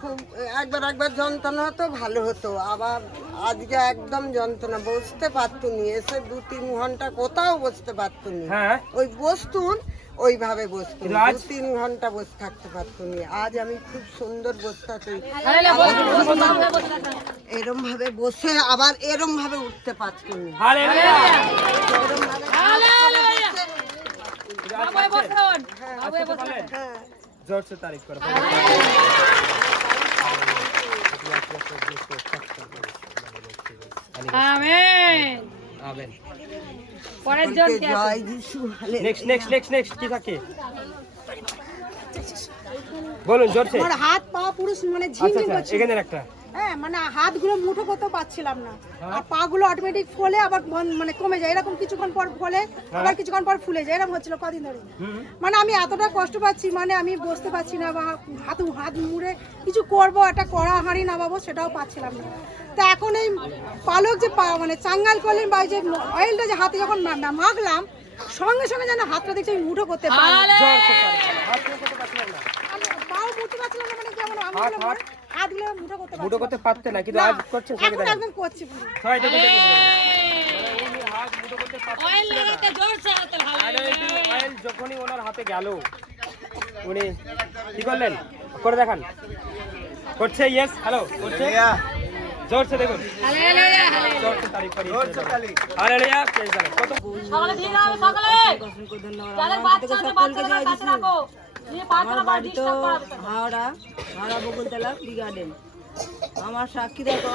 খুব একবার যন্ত্রণা হতো, ভালো হতো। আবার আজকে একদম যন্ত্রণা, বসতে পারতুনি। এসে 2-3 ঘন্টা কোথাও বসতে পারতুনি। হ্যাঁ, ওই বসতুন ওইভাবে বসতো কিন্তু আজ? 2-3 ঘন্টা বসে থাকতে পারতো না। আজ আমি খুব সুন্দর বসে থাকি, এরম ভাবে বসে আবার এরম ভাবে উঠতে পারতো না। হালেলুয়া। হ্যাঁ, जोर से तारीफ करो। আমেন। आमीन। পরের জন কে আছে? জয় যিশু, नेक्स्ट नेक्स्ट नेक्स्ट नेक्स्ट কি থাকে? বলুন জোর সে। আমার হাত পা পুরো মানে আচ্ছা ঝিমঝিম আচ্ছা করছে। এখানে একটা। হ্যাঁ মানে হাতগুলো মুঠো করতে পারছিলাম না, আর পাগুলো অটোমেটিক ফলে আবার মানে কমে যায়, এরকম কিছুক্ষণ পর ফলে আবার কিছুক্ষণ পর ফুলে যায়, এরকম হচ্ছিল কদিন ধরে। মানে আমি এতটা কষ্ট পাচ্ছি, মানে আমি বসতে পারছি না, বা হাত মুড়ে কিছু করব, একটা কড়া হাঁড়ি নামাবো সেটাও পাচ্ছিলাম না। তা এখন এই পালক যে মানে চাঙ্গাল করলেন বা যে অয়েলটা যে হাতে যখন মাখলাম, সঙ্গে সঙ্গে যেন হাতটা দেখছি আমি মুঠো করতে পারলাম, জোর সে তারিফ করো। হাত মুঠো করতে পারছিলাম না। পাও মুঠতে পারছিলাম না, মানে কেমন হাতগুলো মুঠো করতে মুঠো করতে পারতে না, কিন্তু আজ করছেন সঙ্গে এখন দেখেন। একদম করছি পুরো। সবাই দেখুন দেখুন। উনি হাত মুঠো করতে পারতেন অয়েল না। লাগাতে জোর সে হাতে অয়েল যখনই ওনার হাতে গেল, উনি কি করলেন করে দেখান। করছে ইয়েস হ্যালো করছে জোর সে দেখুন। হালেলুয়া। জোর সে তারিফ করি। হালেলুয়া। Praise the Lord. কত সকালে ঠিক হবে সকালে। যাদের বাচ্চা আছে বাচ্চারা কাছে রাখো। নিয়ে পাঁচটা বার ডিস্টার্ব করাবে না। Howrah Bakultala tea garden. আমার সাক্ষী দেখো,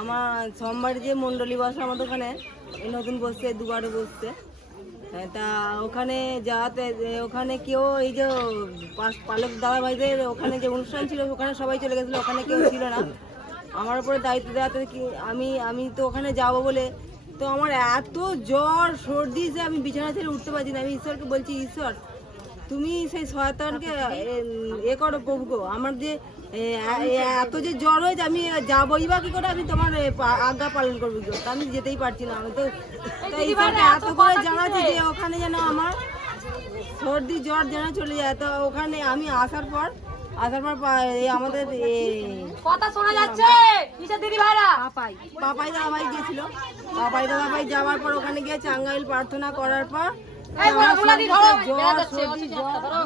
আমার সোমবার যে মণ্ডলী বসে আমাদের ওখানে, এই নতুন বসছে, দুবারে বসছে। তা ওখানে যাতে ওখানে কেউ এই যে পালক দাদা ভাইদের ওখানে যে অনুষ্ঠান ছিল ওখানে সবাই চলে গেছিলো, ওখানে কেউ ছিল না। আমার উপরে দায়িত্ব দেওয়াতে কি আমি তো ওখানে যাব বলে, তো আমার এত জ্বর সর্দি যে আমি বিছানা ছেড়ে উঠতে পারছি না। আমি ঈশ্বরকে বলছি, ঈশ্বর তুমি সেই শয়তানকে করো প্রভু গো, আমার যে এত যে জ্বর হয়েছে আমি যাবোই বা কি করে, আমি তোমার আজ্ঞা পালন করবো গো, তা আমি যেতেই পারছি না। আমি তো ঈশ্বরকে এত করে জানাচ্ছি যে ওখানে যেন আমার সর্দি জ্বর যেন চলে যায়। তো ওখানে আমি আসার পর আমাদের কথা শোনা যাচ্ছে কিসের দিদি ভাইরা? পাপাই দাদা ভাই গিয়েছিল। পাপাই দাদা ভাই যাওয়ার পর ওখানে গিয়ে চাঙ্গাইল প্রার্থনা করার পর এই বড় গুলাদি ধরো, জ্বর, বেড়া যাচ্ছে, সর্দি, অসুবিধা ধরো।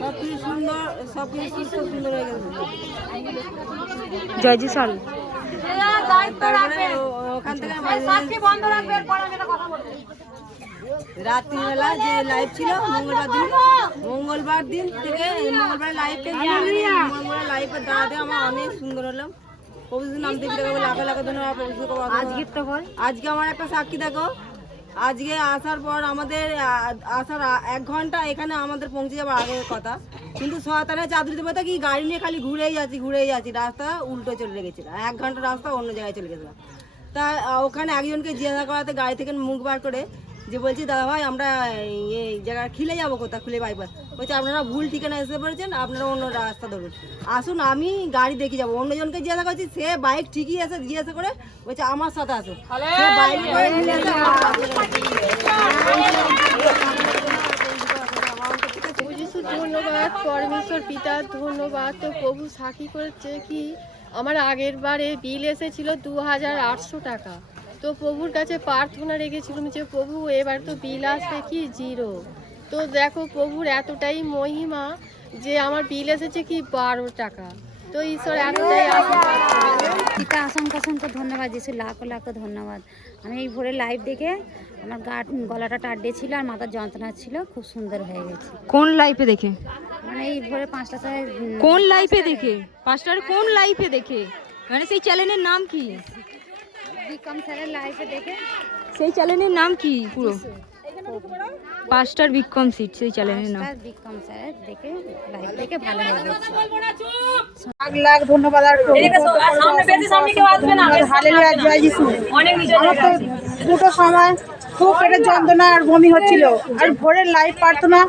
সবকিছু সুন্দর, সবকিছু সুন্দর হয়ে গেছে। জয় যিশু। দায়িত্ব তারপরে রাখবেন। ওখান থেকে সাক্ষী বন্ধ রাখবে, এরপর আমি একটা কথা বলবো। রাত্রিবেলা যে লাইভ ছিল মঙ্গলবার দিন থেকে মঙ্গলবার লাইভে মঙ্গলবার লাইভে দাঁড়াতে আমার অনেক সুন্দর হলাম। প্রভুর নাম দেখতে গেলে লাখে লাখে ধন্যবাদ। আজকে আমার একটা সাক্ষী দেখো, আজকে আসার পর আমাদের আসার 1 ঘন্টা এখানে আমাদের পৌঁছে যাবার আগের কথা, কিন্তু শয়তানের চাদরিতে পথে কি গাড়ি নিয়ে খালি ঘুরেই যাচ্ছি, রাস্তা উল্টো চলে গেছিল। 1 ঘন্টা রাস্তা অন্য জায়গায় চলে গেছিলাম। তা ওখানে একজনকে জিজ্ঞাসা করাতে গাড়ি থেকে মুখ বার করে যে বলছি, দাদা ভাই আমরা এই জায়গায় খিলে যাবো, কোথা খুলে বাইপাস। বলছে আপনারা ভুল ঠিকানা এসে পড়েছেন, আপনারা অন্য রাস্তা ধরুন, আসুন আমি গাড়ি দেখে যাবো। অন্যজনকে জিজ্ঞাসা করছি, সে বাইক ঠিকই এসে জিজ্ঞাসা করে বলছে আমার সাথে আসুন, সে বাইক করে নিয়ে এসে যিশু ধন্যবাদ, পরমেশ্বর পিতা ধন্যবাদ। তো প্রভু সাক্ষী করেছে কি আমার আগের বারে বিল এসেছিল 2800 টাকা। তো প্রভুর কাছে প্রার্থনা রেখেছিলাম যে প্রভু এবার তো বিল আসবে কি 0। তো দেখো প্রভুর এতটাই মহিমা যে আমার বিল এসেছে কি 12 টাকা। তো ঈশ্বর এতটাই পিতা অসংখ্য অসংখ্য ধন্যবাদ, যিশু লাখো লাখো ধন্যবাদ। আমি এই ভোরে লাইভ দেখে আমার গলাটা টাড্ডে ছিল আর মাথার যন্ত্রণা ছিল, খুব সুন্দর হয়ে গেছে। কোন লাইফে দেখে? মানে এই ভোরে 5টা সময় কোন লাইফে দেখে? পাস্টার কোন লাইফে দেখে? মানে সেই চ্যানেলের নাম কি? বিকম স্যারের লাইভে দেখে। সেই চ্যানেলের নাম কি পুরো? পাস্টার বিক্রম সিট, সেই চ্যানেলের নাম। বিকম স্যারের দেখে লাইভ দেখে ভালো হয়ে গেছে। লাখ লাখ ধন্যবাদ আর সামনে বেশি সামনে কেউ আসবে না। হালেলুয়া, জয় যিশু। অনেক নিচে আমার তো দুটো সময় খুব পেটের যন্ত্রণা আর বমি হচ্ছিল, আর ভোরের লাইভ প্রার্থনা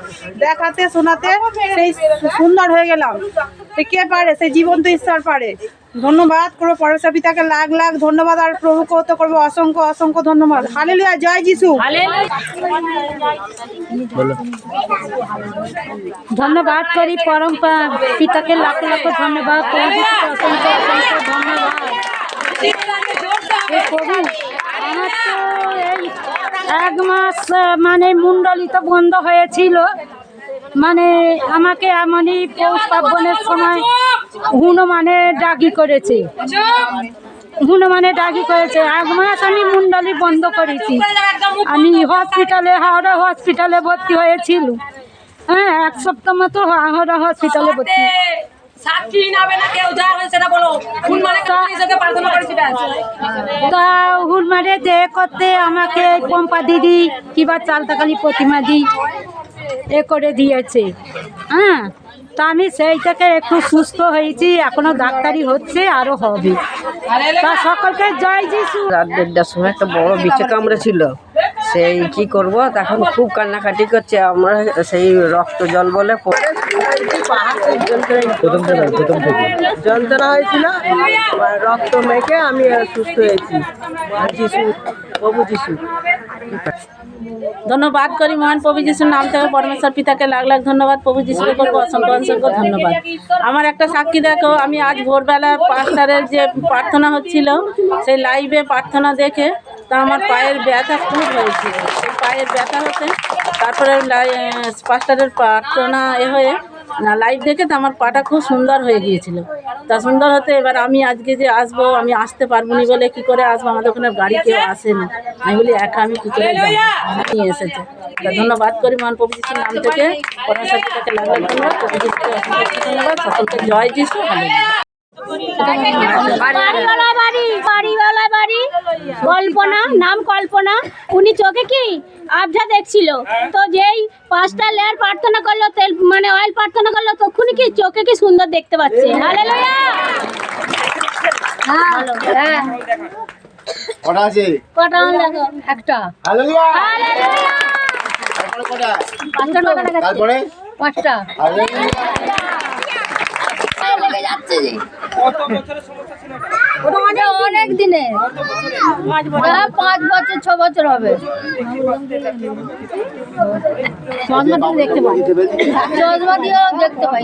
দেখাতে শোনাতে সেই সুন্দর হয়ে গেলাম। কে পারে? সেই জীবন্ত ঈশ্বর পারে। ধন্যবাদ করবো পরমেশ্বর পিতাকে লাখ লাখ ধন্যবাদ, আর প্রভুকে তো করবো অসংখ্য অসংখ্য ধন্যবাদ। হালেলুয়া, জয় যিশু। ধন্যবাদ করি পরম পিতাকে লাখ লাখ ধন্যবাদ, অসংখ্য অসংখ্য ধন্যবাদ। প্রভু আমার তো এই 1 মাস মানে মুন্ডলি তো বন্ধ হয়েছিল, মানে আমাকে এমনই পৌষ পার্বণের সময় হনুমানে ডাকি করেছে, 1 মাস আমি মুন্ডলি বন্ধ করেছি। আমি হসপিটালে, হাওড়া হসপিটালে ভর্তি হয়েছিল। হ্যাঁ, 1 সপ্তাহ মতো হাওড়া হসপিটালে ভর্তি। তা হুলমারে যে করতে আমাকে পম্পা দিদি কিংবা চালতাকালী প্রতিমা দি এ করে দিয়েছে। হ্যাঁ, তা আমি সেই থেকে একটু সুস্থ হয়েছি, এখনো ডাক্তারি হচ্ছে, আরো হবে। তা সকলকে জয় যিশু। রাত 1:30টার সময় একটা বড় বিছে কামড়ে ছিল, সেই কি করব, তখন খুব কান্নাকাটি করছে। আমরা সেই রক্ত জল বলে যন্ত্রণা হয়েছিল, রক্ত মেখে আমি সুস্থ হয়েছি। যিশু, প্রভু যিশু ধন্যবাদ করি মহান প্রভু যিশুর নাম থেকে পরমেশ্বর পিতাকে লাখ লাখ ধন্যবাদ। প্রভু যিশুকে করবো অসংখ্য অসংখ্য ধন্যবাদ। আমার একটা সাক্ষী দেখো, আমি আজ ভোরবেলা 5টার যে প্রার্থনা হচ্ছিল, সেই লাইভে প্রার্থনা দেখে তা আমার পায়ের ব্যথা খুব হয়েছিল। সেই পায়ের ব্যথা হতে তারপরে 5টার প্রার্থনা হয়ে লাইভ দেখে তো আমার পাটা খুব সুন্দর হয়ে গিয়েছিল। তা সুন্দর হতে এবার আমি আজকে যে আসবো, আমি আসতে পারবো না বলে কি করে আসবো, আমাদের ওখানে গাড়ি কেউ আসেনি। আমি বলি একা আমি কী করে যাবো, নিয়ে এসেছে। তা ধন্যবাদ করি মহান প্রভু যিশুর নাম থেকে পরমেশ্বর পিতাকে লাখ লাখ ধন্যবাদ, প্রভু যিশুকে অসংখ্য ধন্যবাদ, সকলকে জয় যিশু। কল্পনা, নাম কল্পনা, উনি চোখে কি আবঝা দেখছিল, তো যেই 5টা লেয়ার প্রার্থনা করলো, তেল মানে অয়েল প্রার্থনা করলো, তখনই কি চোখে কি সুন্দর দেখতে পাচ্ছে। হালেলুয়া। হ্যাঁ, কটা আছে? কটা লাগো? একটা। হালেলুয়া। হালেলুয়া। তারপরে 5টা। হালেলুয়া। লেগে যাচ্ছে যে কত বছরের সমস্যা ছিল এটা? ওটা অনেক দিনের, 5 বছর 6 বছর হবে। চশমা দিয়ে দেখতে পাই, চশমা দিয়েও দেখতে পাই।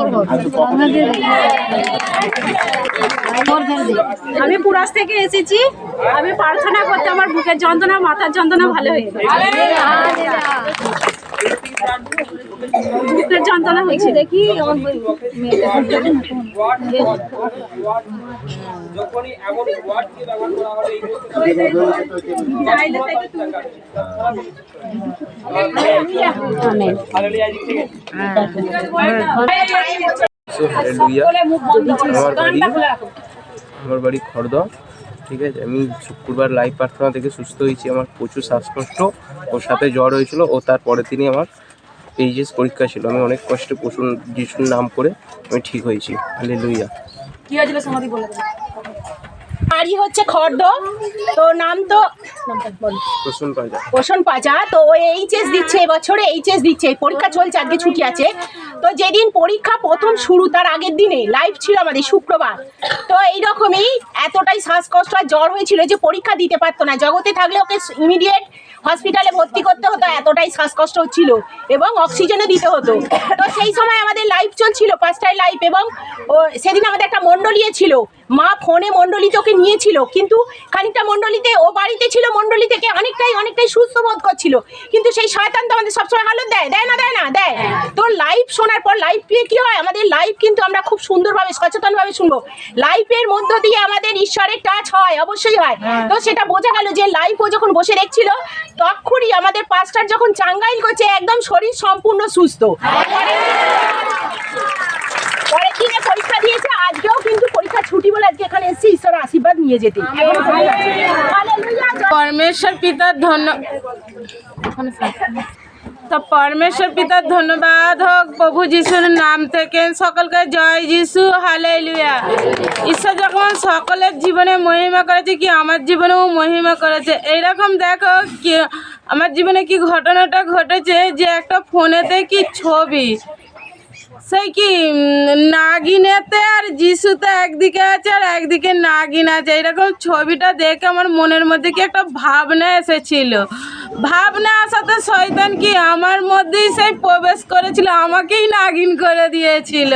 আমি পুরাস থেকে এসেছি, আমি প্রার্থনা করতে আমার বুকের যন্ত্রণা, মাথার যন্ত্রণা ভালো হয়ে গেছে। বুকের যন্ত্রণা হচ্ছে, দেখি আমার যখনই এমন ওয়ার্ড দিয়ে ব্যবহার করা হবে এই আমার বাড়ি খড়দহ, ঠিক আছে। আমি শুক্রবার লাইভ প্রার্থনা থেকে সুস্থ হয়েছি। আমার প্রচুর শ্বাসকষ্ট, ওর সাথে জ্বর হয়েছিল, ও তারপরের দিনই আমার এইচএস পরীক্ষা ছিল। আমি অনেক কষ্টে প্রচুর যিশুর নাম করে আমি ঠিক হয়েছি। হালেলুয়া। কি হয়েছিল সমাধি বলে দেন। বাড়ি হচ্ছে খড়দহ, তো নাম তো পোষণ পাজা। তো ও এইচএস দিচ্ছে, এবছরে এইচএস দিচ্ছে, পরীক্ষা চলছে, আজকে ছুটি আছে। তো যেদিন পরীক্ষা প্রথম শুরু তার আগের দিনে লাইভ ছিল আমাদের শুক্রবার। তো এইরকমই এতটাই শ্বাসকষ্ট আর জ্বর হয়েছিল যে পরীক্ষা দিতে পারতো না। জগতে থাকলে ওকে ইমিডিয়েট হসপিটালে ভর্তি করতে হতো, এতটাই শ্বাসকষ্ট হচ্ছিল এবং অক্সিজেনও দিতে হতো। তো সেই সময় আমাদের লাইভ চলছিল, 5টায় লাইভ, এবং সেদিন আমাদের একটা মণ্ডলীয় ছিল। মা ফোনে মণ্ডলীতে ওকে নিয়েছিল, কিন্তু খানিকটা মণ্ডলীতে ও বাড়িতে ছিল, মণ্ডলী থেকে অনেকটাই সুস্থ বোধ করছিল। কিন্তু সেই শয়তান তো আমাদের সবসময় হালত দেয় দেয়। তো লাইভ শোনার পর লাইভ কি হয়, আমাদের লাইভ কিন্তু আমরা খুব সুন্দরভাবে সচেতনভাবে শুনবো। লাইভের মধ্য দিয়ে আমাদের ঈশ্বরের টাচ হয়, অবশ্যই হয়। তো সেটা বোঝা গেল যে লাইভ ও যখন বসে দেখছিল, তখনই আমাদের পাস্টার যখন চাঙ্গাইল করছে, একদম শরীর সম্পূর্ণ সুস্থ। পরের দিনে পরীক্ষা দিয়েছে, আজকেও কিন্তু পরীক্ষা ছুটি বলে আজকে এখানে এসেছি ঈশ্বরের আশীর্বাদ নিয়ে যেতে। পরমেশ্বর পিতার পরমেশ্বর পিতার ধন্যবাদ হোক প্রভু যিশুর নাম থেকে, সকলকে জয় যিশু। হালেলুয়া। ঈশ্বর যখন সকলের জীবনে মহিমা করেছে, কি আমার জীবনেও মহিমা করেছে। এইরকম দেখো কি আমার জীবনে কি ঘটনাটা ঘটেছে, যে একটা ফোনেতে কি ছবি, সেই কি নাগিনেতে আর যিশুতে একদিকে আছে আর একদিকে নাগিন আছে। এরকম ছবিটা দেখে আমার মনের মধ্যে কি একটা ভাবনা এসেছিল। ভাবনা আসাতে শয়তান কি আমার মধ্যেই সেই প্রবেশ করেছিল, আমাকেই নাগিন করে দিয়েছিল।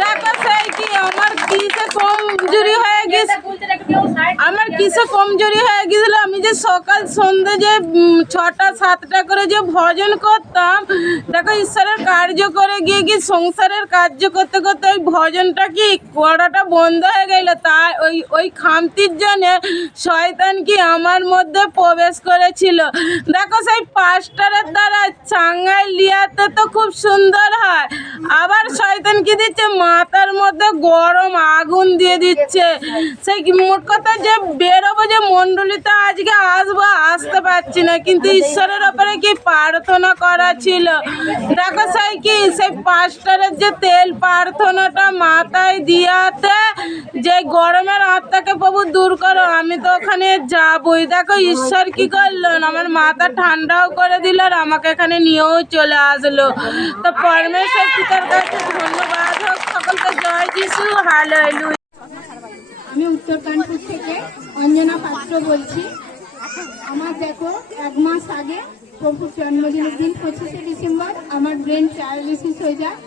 দেখো সেই কি আমার কিসে কমজোরি হয়ে গেছে, আমার কিসে কমজোরি হয়ে গেছিল। আমি যে সকাল সন্ধ্যে যে 6টা 7টা করে যে ভজন করতাম, দেখো ঈশ্বরের কার্য করে গিয়ে কি সংসারের কার্য করতে করতে ওই ভজনটা কি করাটা বন্ধ হয়ে গেল। তাই ওই খামতির জন্যে শয়তান কি আমার মধ্যে প্রবেশ করেছিল। দেখো সেই পাস্টারের দ্বারা চাঙ্গাই লিয়াতে তো খুব সুন্দর হয়, আবার শয়তান কি দিচ্ছে মাথার মধ্যে গরম আগুন দিয়ে দিচ্ছে। সেই মোট কথা যে বেরোবো যে মণ্ডলীতে আজকে আসবো, আসতে পারছি না, কিন্তু ঈশ্বরের ওপরে কি প্রার্থনা করা ছিল। দেখো সেই পাস্টারের যে তেল প্রার্থনাটা মাথায় দিয়াতে যে গরমের আত্মাকে প্রভু দূর করো, আমি তো ওখানে যাবই। দেখো ঈশ্বর কি করলেন, আমার মাথা ঠান্ডাও করে দিল আর আমাকে এখানে নিয়েও চলে আসলো। তো পরমেশ্বর পিতার কাছে ধন্যবাদ হোক, সকলকে জয় যিশু, হালেলুয়া। আমি উত্তর কানপুর থেকে অঞ্জনা পাত্র বলছি। আমার দেখো 1 মাস আগে প্রভুর জন্মদিনের দিন 25শে ডিসেম্বর আমার ব্রেন প্যারালিসিস হয়ে যায়।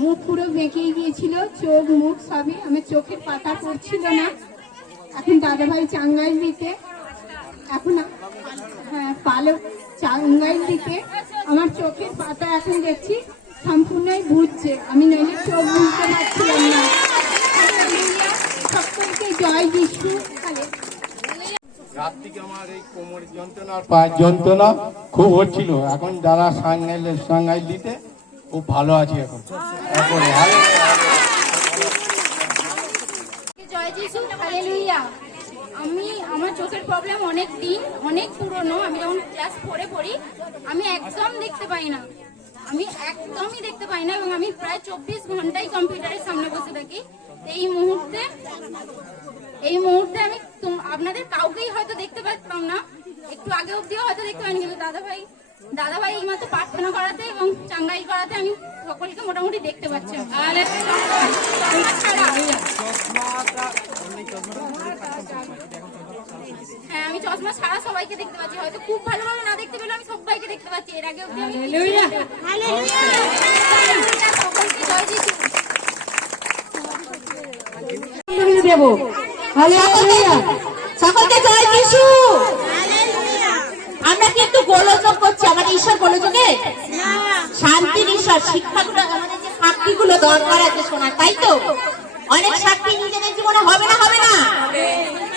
মুখ পুরো বেঁকে গিয়েছিল, চোখ মুখ সবই, আমার চোখের পাতা পড়ছিল না। এখন দাদাভাই চাঙ্গাইল দিতে, এখন পালক চাঙ্গাইল দিতে আমার চোখের পাতা এখন দেখছি সম্পূর্ণই বুঝছে। আমি নইলে চোখ বুঝতে পারছিলাম না। সকলকে জয় যিশু। রাত থেকে আমার এই কোমর যন্ত্রণা, পায়ের যন্ত্রণা খুব হচ্ছিল। এখন যারা সাংগাইল দিতে খুব ভালো আছে এখন। জয় যিশু, হালেলুয়া। আমার চোখের প্রবলেম অনেক দিন, অনেক পুরনো। আমি যখন ক্লাস 4-এ পড়ি, আমি একদম দেখতে পাই না, আমি একদমই দেখতে পাই না, এবং আমি প্রায় 24 ঘন্টাই কম্পিউটারের সামনে বসে থাকি। এই মুহূর্তে আমি আপনাদের কাউকেই হয়তো দেখতে পাচ্ছিলাম না, একটু আগে অব্দিও হয়তো দেখতে পাইনি, কিন্তু দাদাভাই এইমাত্র প্রার্থনা করাতে এবং চাঙ্গাই করাতে আমি সকলকে মোটামুটি দেখতে পাচ্ছি। হ্যাঁ, আমি চশমা ছাড়া সবাইকে দেখতে পাচ্ছি, হয়তো খুব ভালোভাবে না দেখতে পেলে আমি সবাইকে দেখতে পাচ্ছি। এর আগে অব্দি আমি সকলকে জয় যিশু দেব। সকলকে জয় যিশু। আমরা কি একটু গোলযোগ করছি? আমাদের ঈশ্বর গোলযোগে শান্তির ঈশ্বর। শিক্ষাগুলো, আমাদের যে সাক্ষীগুলো দরকার আছে শোনার, তাই তো? অনেক সাক্ষী নিজেদের জীবনে হবে না?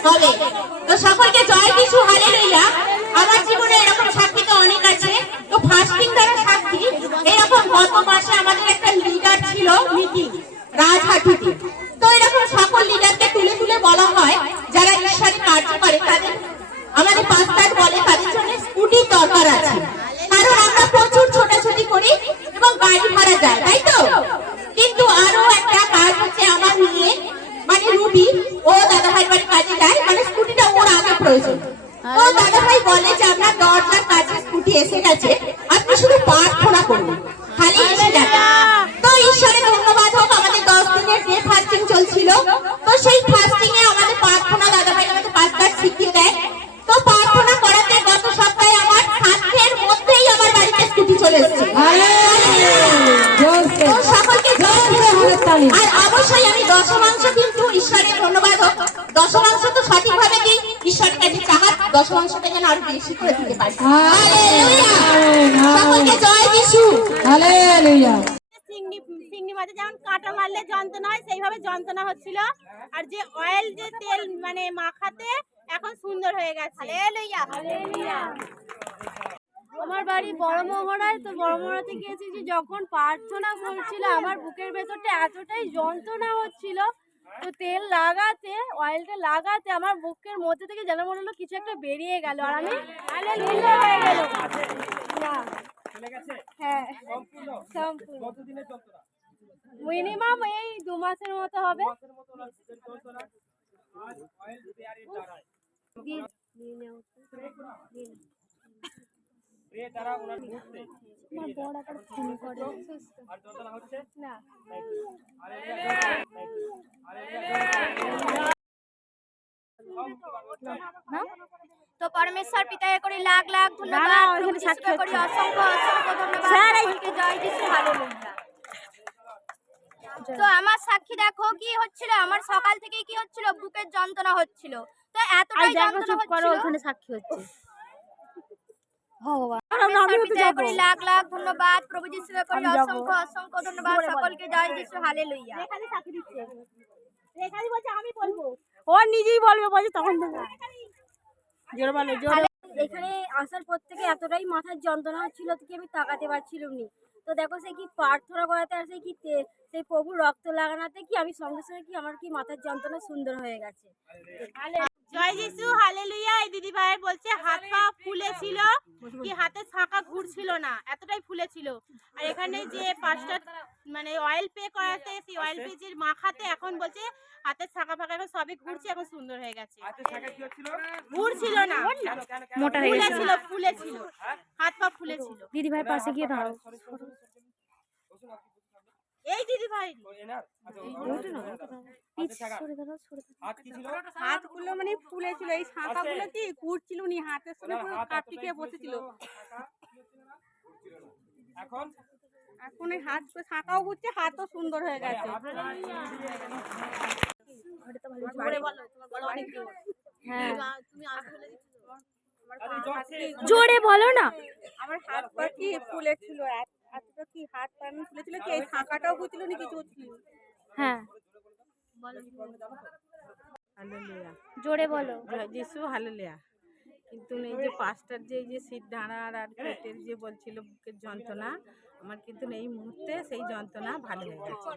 হবে। তো সকলকে জয় যিশু, হালেলুয়া। আমার জীবনে এরকম সাক্ষী তো অনেক আছে। তো ফাস্টিং দ্বারা সাক্ষী এরকম গত মাসে আমাদের একটা লিডার ছিল মিটিং রাজহাটিতে। তো এরকম সকল লিডারকে তুলে তুলে বলা হয় যারা ঈশ্বরের কার্য করে, তাদের আমাদের পাস্টার বলে তাদের জন্য স্কুটির দরকার আছে, কারণ আমরা প্রচুর ছোটাছুটি করি এবং গাড়ি ভাড়া যায়, তাই তো? কিন্তু আরো একটা কাজ হচ্ছে, আমার মেয়ে মানে রুবি, ও দাদাভাইয়ের বাড়ি কাজে যায়, মানে স্কুটিটা ওর আগে প্রয়োজন। তো দাদাভাই বলে যে আপনার দরজার কাছে স্কুটি এসে গেছে, আপনি শুধু প্রার্থনা করুন, খালি এসে যাবেন। তো ঈশ্বরের ধন্যবাদ হোক, আমাদের 10 দিনের ডে ফাস্টিং চলছিল। তো সেই ফাস্টিং এ আমাদের প্রার্থনা দাদাভাই আমাদের পাস্টার শিখিয়ে দেয়। তো প্রার্থনা করাতে গত সপ্তাহে আমার 7-এর মধ্যেই আমার বাড়িতে স্কুটি চলে এসেছে। সকলকে আর অবশ্যই আমি দশমাংশ, কিন্তু ঈশ্বরের ধন্যবাদ হোক, দশমাংশ তো সঠিকভাবে দিই। ঈশ্বরের কাছে চাহাত দশমাংশটা যেন আরো বেশি করে দিতে পারি। সকলকে জয় যিশু, হালেলুয়া। চিংড়ি মাছে যেমন কাঁটা মারলে যন্ত্রণা হয়, সেইভাবে যন্ত্রণা হচ্ছিল। আর যে অয়েল, যে তেল মানে মাখাতে এখন সুন্দর হয়ে গেছে। হালেলুয়া। আমার বাড়ি বড় মোহরায়। তো বড় মোহরাতে গিয়েছি যে যখন প্রার্থনা করছিল আমার বুকের ভেতরটা এতটাই যন্ত্রণা হচ্ছিল, তো তেল লাগাতে, অয়েলটা লাগাতে আমার বুকের মধ্যে থেকে যেন মনে হলো কিছু একটা বেরিয়ে গেল, আর আমি হালেলুয়া হয়ে গেল। হ্যাঁ, মিনিমাম এই 2 মাসের মতো হবে। তো পরমেশ্বর পিতাকে করি লাখ লাখ ধন্যবাদ, যিশুকে করি অসংখ্য অসংখ্য ধন্যবাদ। সকলকে জয় যিশু, হালেলুয়া। তো আমার সাক্ষী দেখো কি হচ্ছিল, আমার সকাল থেকে কি হচ্ছিল, বুকের যন্ত্রণা হচ্ছিল। তো তো এতটাই যন্ত্রণা হচ্ছিল ওখানে সাক্ষী হচ্ছে ভগবান করি লাখ লাখ ধন্যবাদ প্রভু যিশুকে করি অসংখ্য অসংখ্য ধন্যবাদ সকলকে জয় যিশু হালেলুয়া। এখানে সাক্ষী দিচ্ছে, এখানে বলছে আমি বলবো, ও নিজেই বলবে বলছে তখন জোরে বলো জোরে। এখানে আসার পর থেকে এতটাই মাথার যন্ত্রণা হচ্ছিল কি আমি তাকাতে পারছিলাম না। তো দেখো সে কি প্রার্থনা করাতে আর সেই কি সেই প্রভুর রক্ত লাগানোতে কি আমি সঙ্গে সঙ্গে কি আমার কি মাথার যন্ত্রণা সুন্দর হয়ে গেছে। জয় যিশু হালেলুয়া। এই দিদি ভাইয়ের বলছে হাত পা ফুলে ছিল, কি হাতে ছাকা ঘুরছিল না, এতটাই ফুলে ছিল। আর এখানে যে পাঁচটা মানে অয়েল পে করাতে, সেই অয়েল পে যে মাখাতে এখন বলছে হাতের ছাকা ফাঁকা এখন সবই ঘুরছে, এখন সুন্দর হয়ে গেছে। ঘুরছিল না, মোটা হয়ে গেছে, ফুলে ছিল, হাত পা ফুলে ছিল। দিদি ভাইয়ের পাশে গিয়ে দাঁড়াও। এই দিদি ভাই হাতগুলো মানে ফুলেছিল, এই শাঁখাগুলো কি ঘুরছিল নি, হাতের সঙ্গে পুরো কাটটিকে বসেছিল। এখন এই হাত শাঁখাও ঘুরছে, হাতও সুন্দর হয়ে গেছে। জোরে বলো না। আমার হাত পা কি ফুলেছিল, এতটা কি হাত পা ফুলেছিল কি, এই শাঁখাটাও ঘুরছিল নি, কিছু ছিল। হ্যাঁ হালেলুয়া, জোরে বলো। জয় যিশু হালেলুয়া। কিন্তু এই যে পাঁচটার যে এই যে সিট দাঁড়ার আর পেটের যে বলছিল বুকের যন্ত্রণা, আমার কিন্তু এই মুহূর্তে সেই যন্ত্রণা ভালো হয়ে গেছে।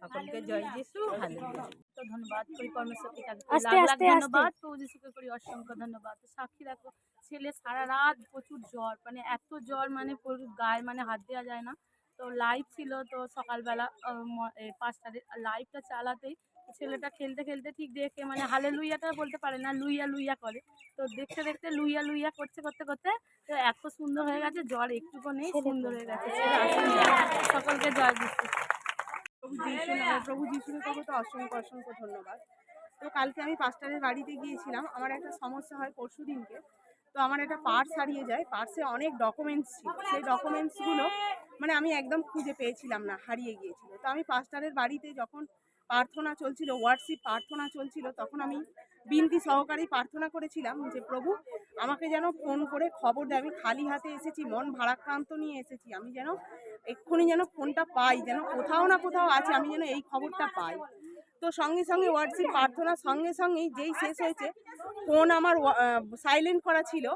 সকলকে জয় যিশু হালেলুয়া। ধন্যবাদ করি পরমেশ্বর পিতাকে, আস্তে লাখ লাখ আস্তে ধন্যবাদ প্রভু যিশুকে করি অসংখ্য ধন্যবাদ। সাক্ষী দেখো, ছেলে সারা রাত প্রচুর জ্বর, মানে এত জ্বর মানে গায়ে মানে হাত দেওয়া যায় না। তো লাইভ ছিল, তো সকালবেলা 5টার লাইভটা চালাতেই ছেলেটা খেলতে খেলতে ঠিক দেখে মানে হালেলুয়াটা বলতে পারে না, লুইয়া লুইয়া করে। তো দেখতে দেখতে লুইয়া লুইয়া করতে করতে করতে তো এত সুন্দর হয়ে গেছে, জ্বর একটুকু নেই, সুন্দর হয়ে গেছে। সকলকে জয় যিশু। প্রভু যিশুর কাছে তো অসংখ্য অসংখ্য ধন্যবাদ। তো কালকে আমি পাস্টারের বাড়িতে গিয়েছিলাম, আমার একটা সমস্যা হয় পরশু দিনকে। তো আমার একটা পার্স হারিয়ে যায়, পার্সে অনেক ডকুমেন্টস ছিল, সেই ডকুমেন্টসগুলো মানে আমি একদম খুঁজে পেয়েছিলাম না, হারিয়ে গিয়েছিল। তো আমি পাস্টারের বাড়িতে যখন প্রার্থনা চলছিল, ওয়ার্শিপ প্রার্থনা চলছিল, তখন আমি বিনতি সহকারে প্রার্থনা করেছিলাম যে প্রভু আমাকে যেন ফোন করে খবর দেয়, আমি খালি হাতে এসেছি, মন ভারাক্রান্ত নিয়ে এসেছি, আমি যেন এক্ষুনি যেন ফোনটা পাই, যেন কোথাও না কোথাও আছে, আমি যেন এই খবরটা পাই। তো সঙ্গে সঙ্গে ওয়ার্শিপ প্রার্থনার সঙ্গে সঙ্গেই যেই শেষ হয়েছে, ফোন আমার সাইলেন্ট করা ছিল,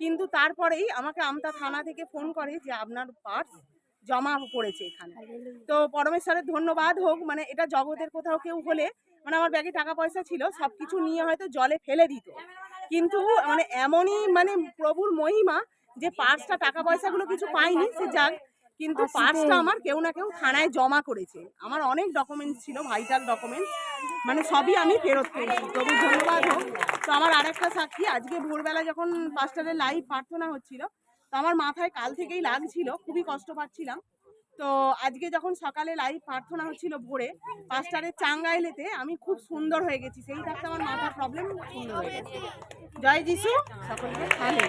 কিন্তু তারপরেই আমাকে আমতা থানা থেকে ফোন করে যে আপনার পার্স জমা পড়েছে এখানে। তো পরমেশ্বরের ধন্যবাদ হোক, মানে এটা জগতের কোথাও কেউ হলে মানে আমার ব্যাগে টাকা পয়সা ছিল, সব কিছু নিয়ে হয়তো জলে ফেলে দিত, কিন্তু মানে এমনই মানে প্রভুর মহিমা যে পার্সটা টাকা পয়সাগুলো কিছু পাইনি, সে যাক, কিন্তু পার্সটা আমার কেউ না কেউ থানায় জমা করেছে। আমার অনেক ডকুমেন্টস ছিল, ভাইটাল ডকুমেন্টস, মানে সবই আমি ফেরত পেয়েছি, প্রভুর ধন্যবাদ হোক। তো আমার আরেকটা সাক্ষী, আজকে ভোরবেলা যখন পাস্টারের লাইভ প্রার্থনা হচ্ছিল, তো আমার মাথায় কাল থেকেই লাগছিল, খুবই কষ্ট পাচ্ছিলাম। তো আজকে যখন সকালে লাইভ প্রার্থনা হচ্ছিল ভোরে পাস্টারের চাঙ্গাইলেতে, আমি খুব সুন্দর হয়ে গেছি, সেই থাকতে আমার মাথার প্রবলেম সুন্দর হয়ে গেছে। জয় যিশু, সকলকে ভালো।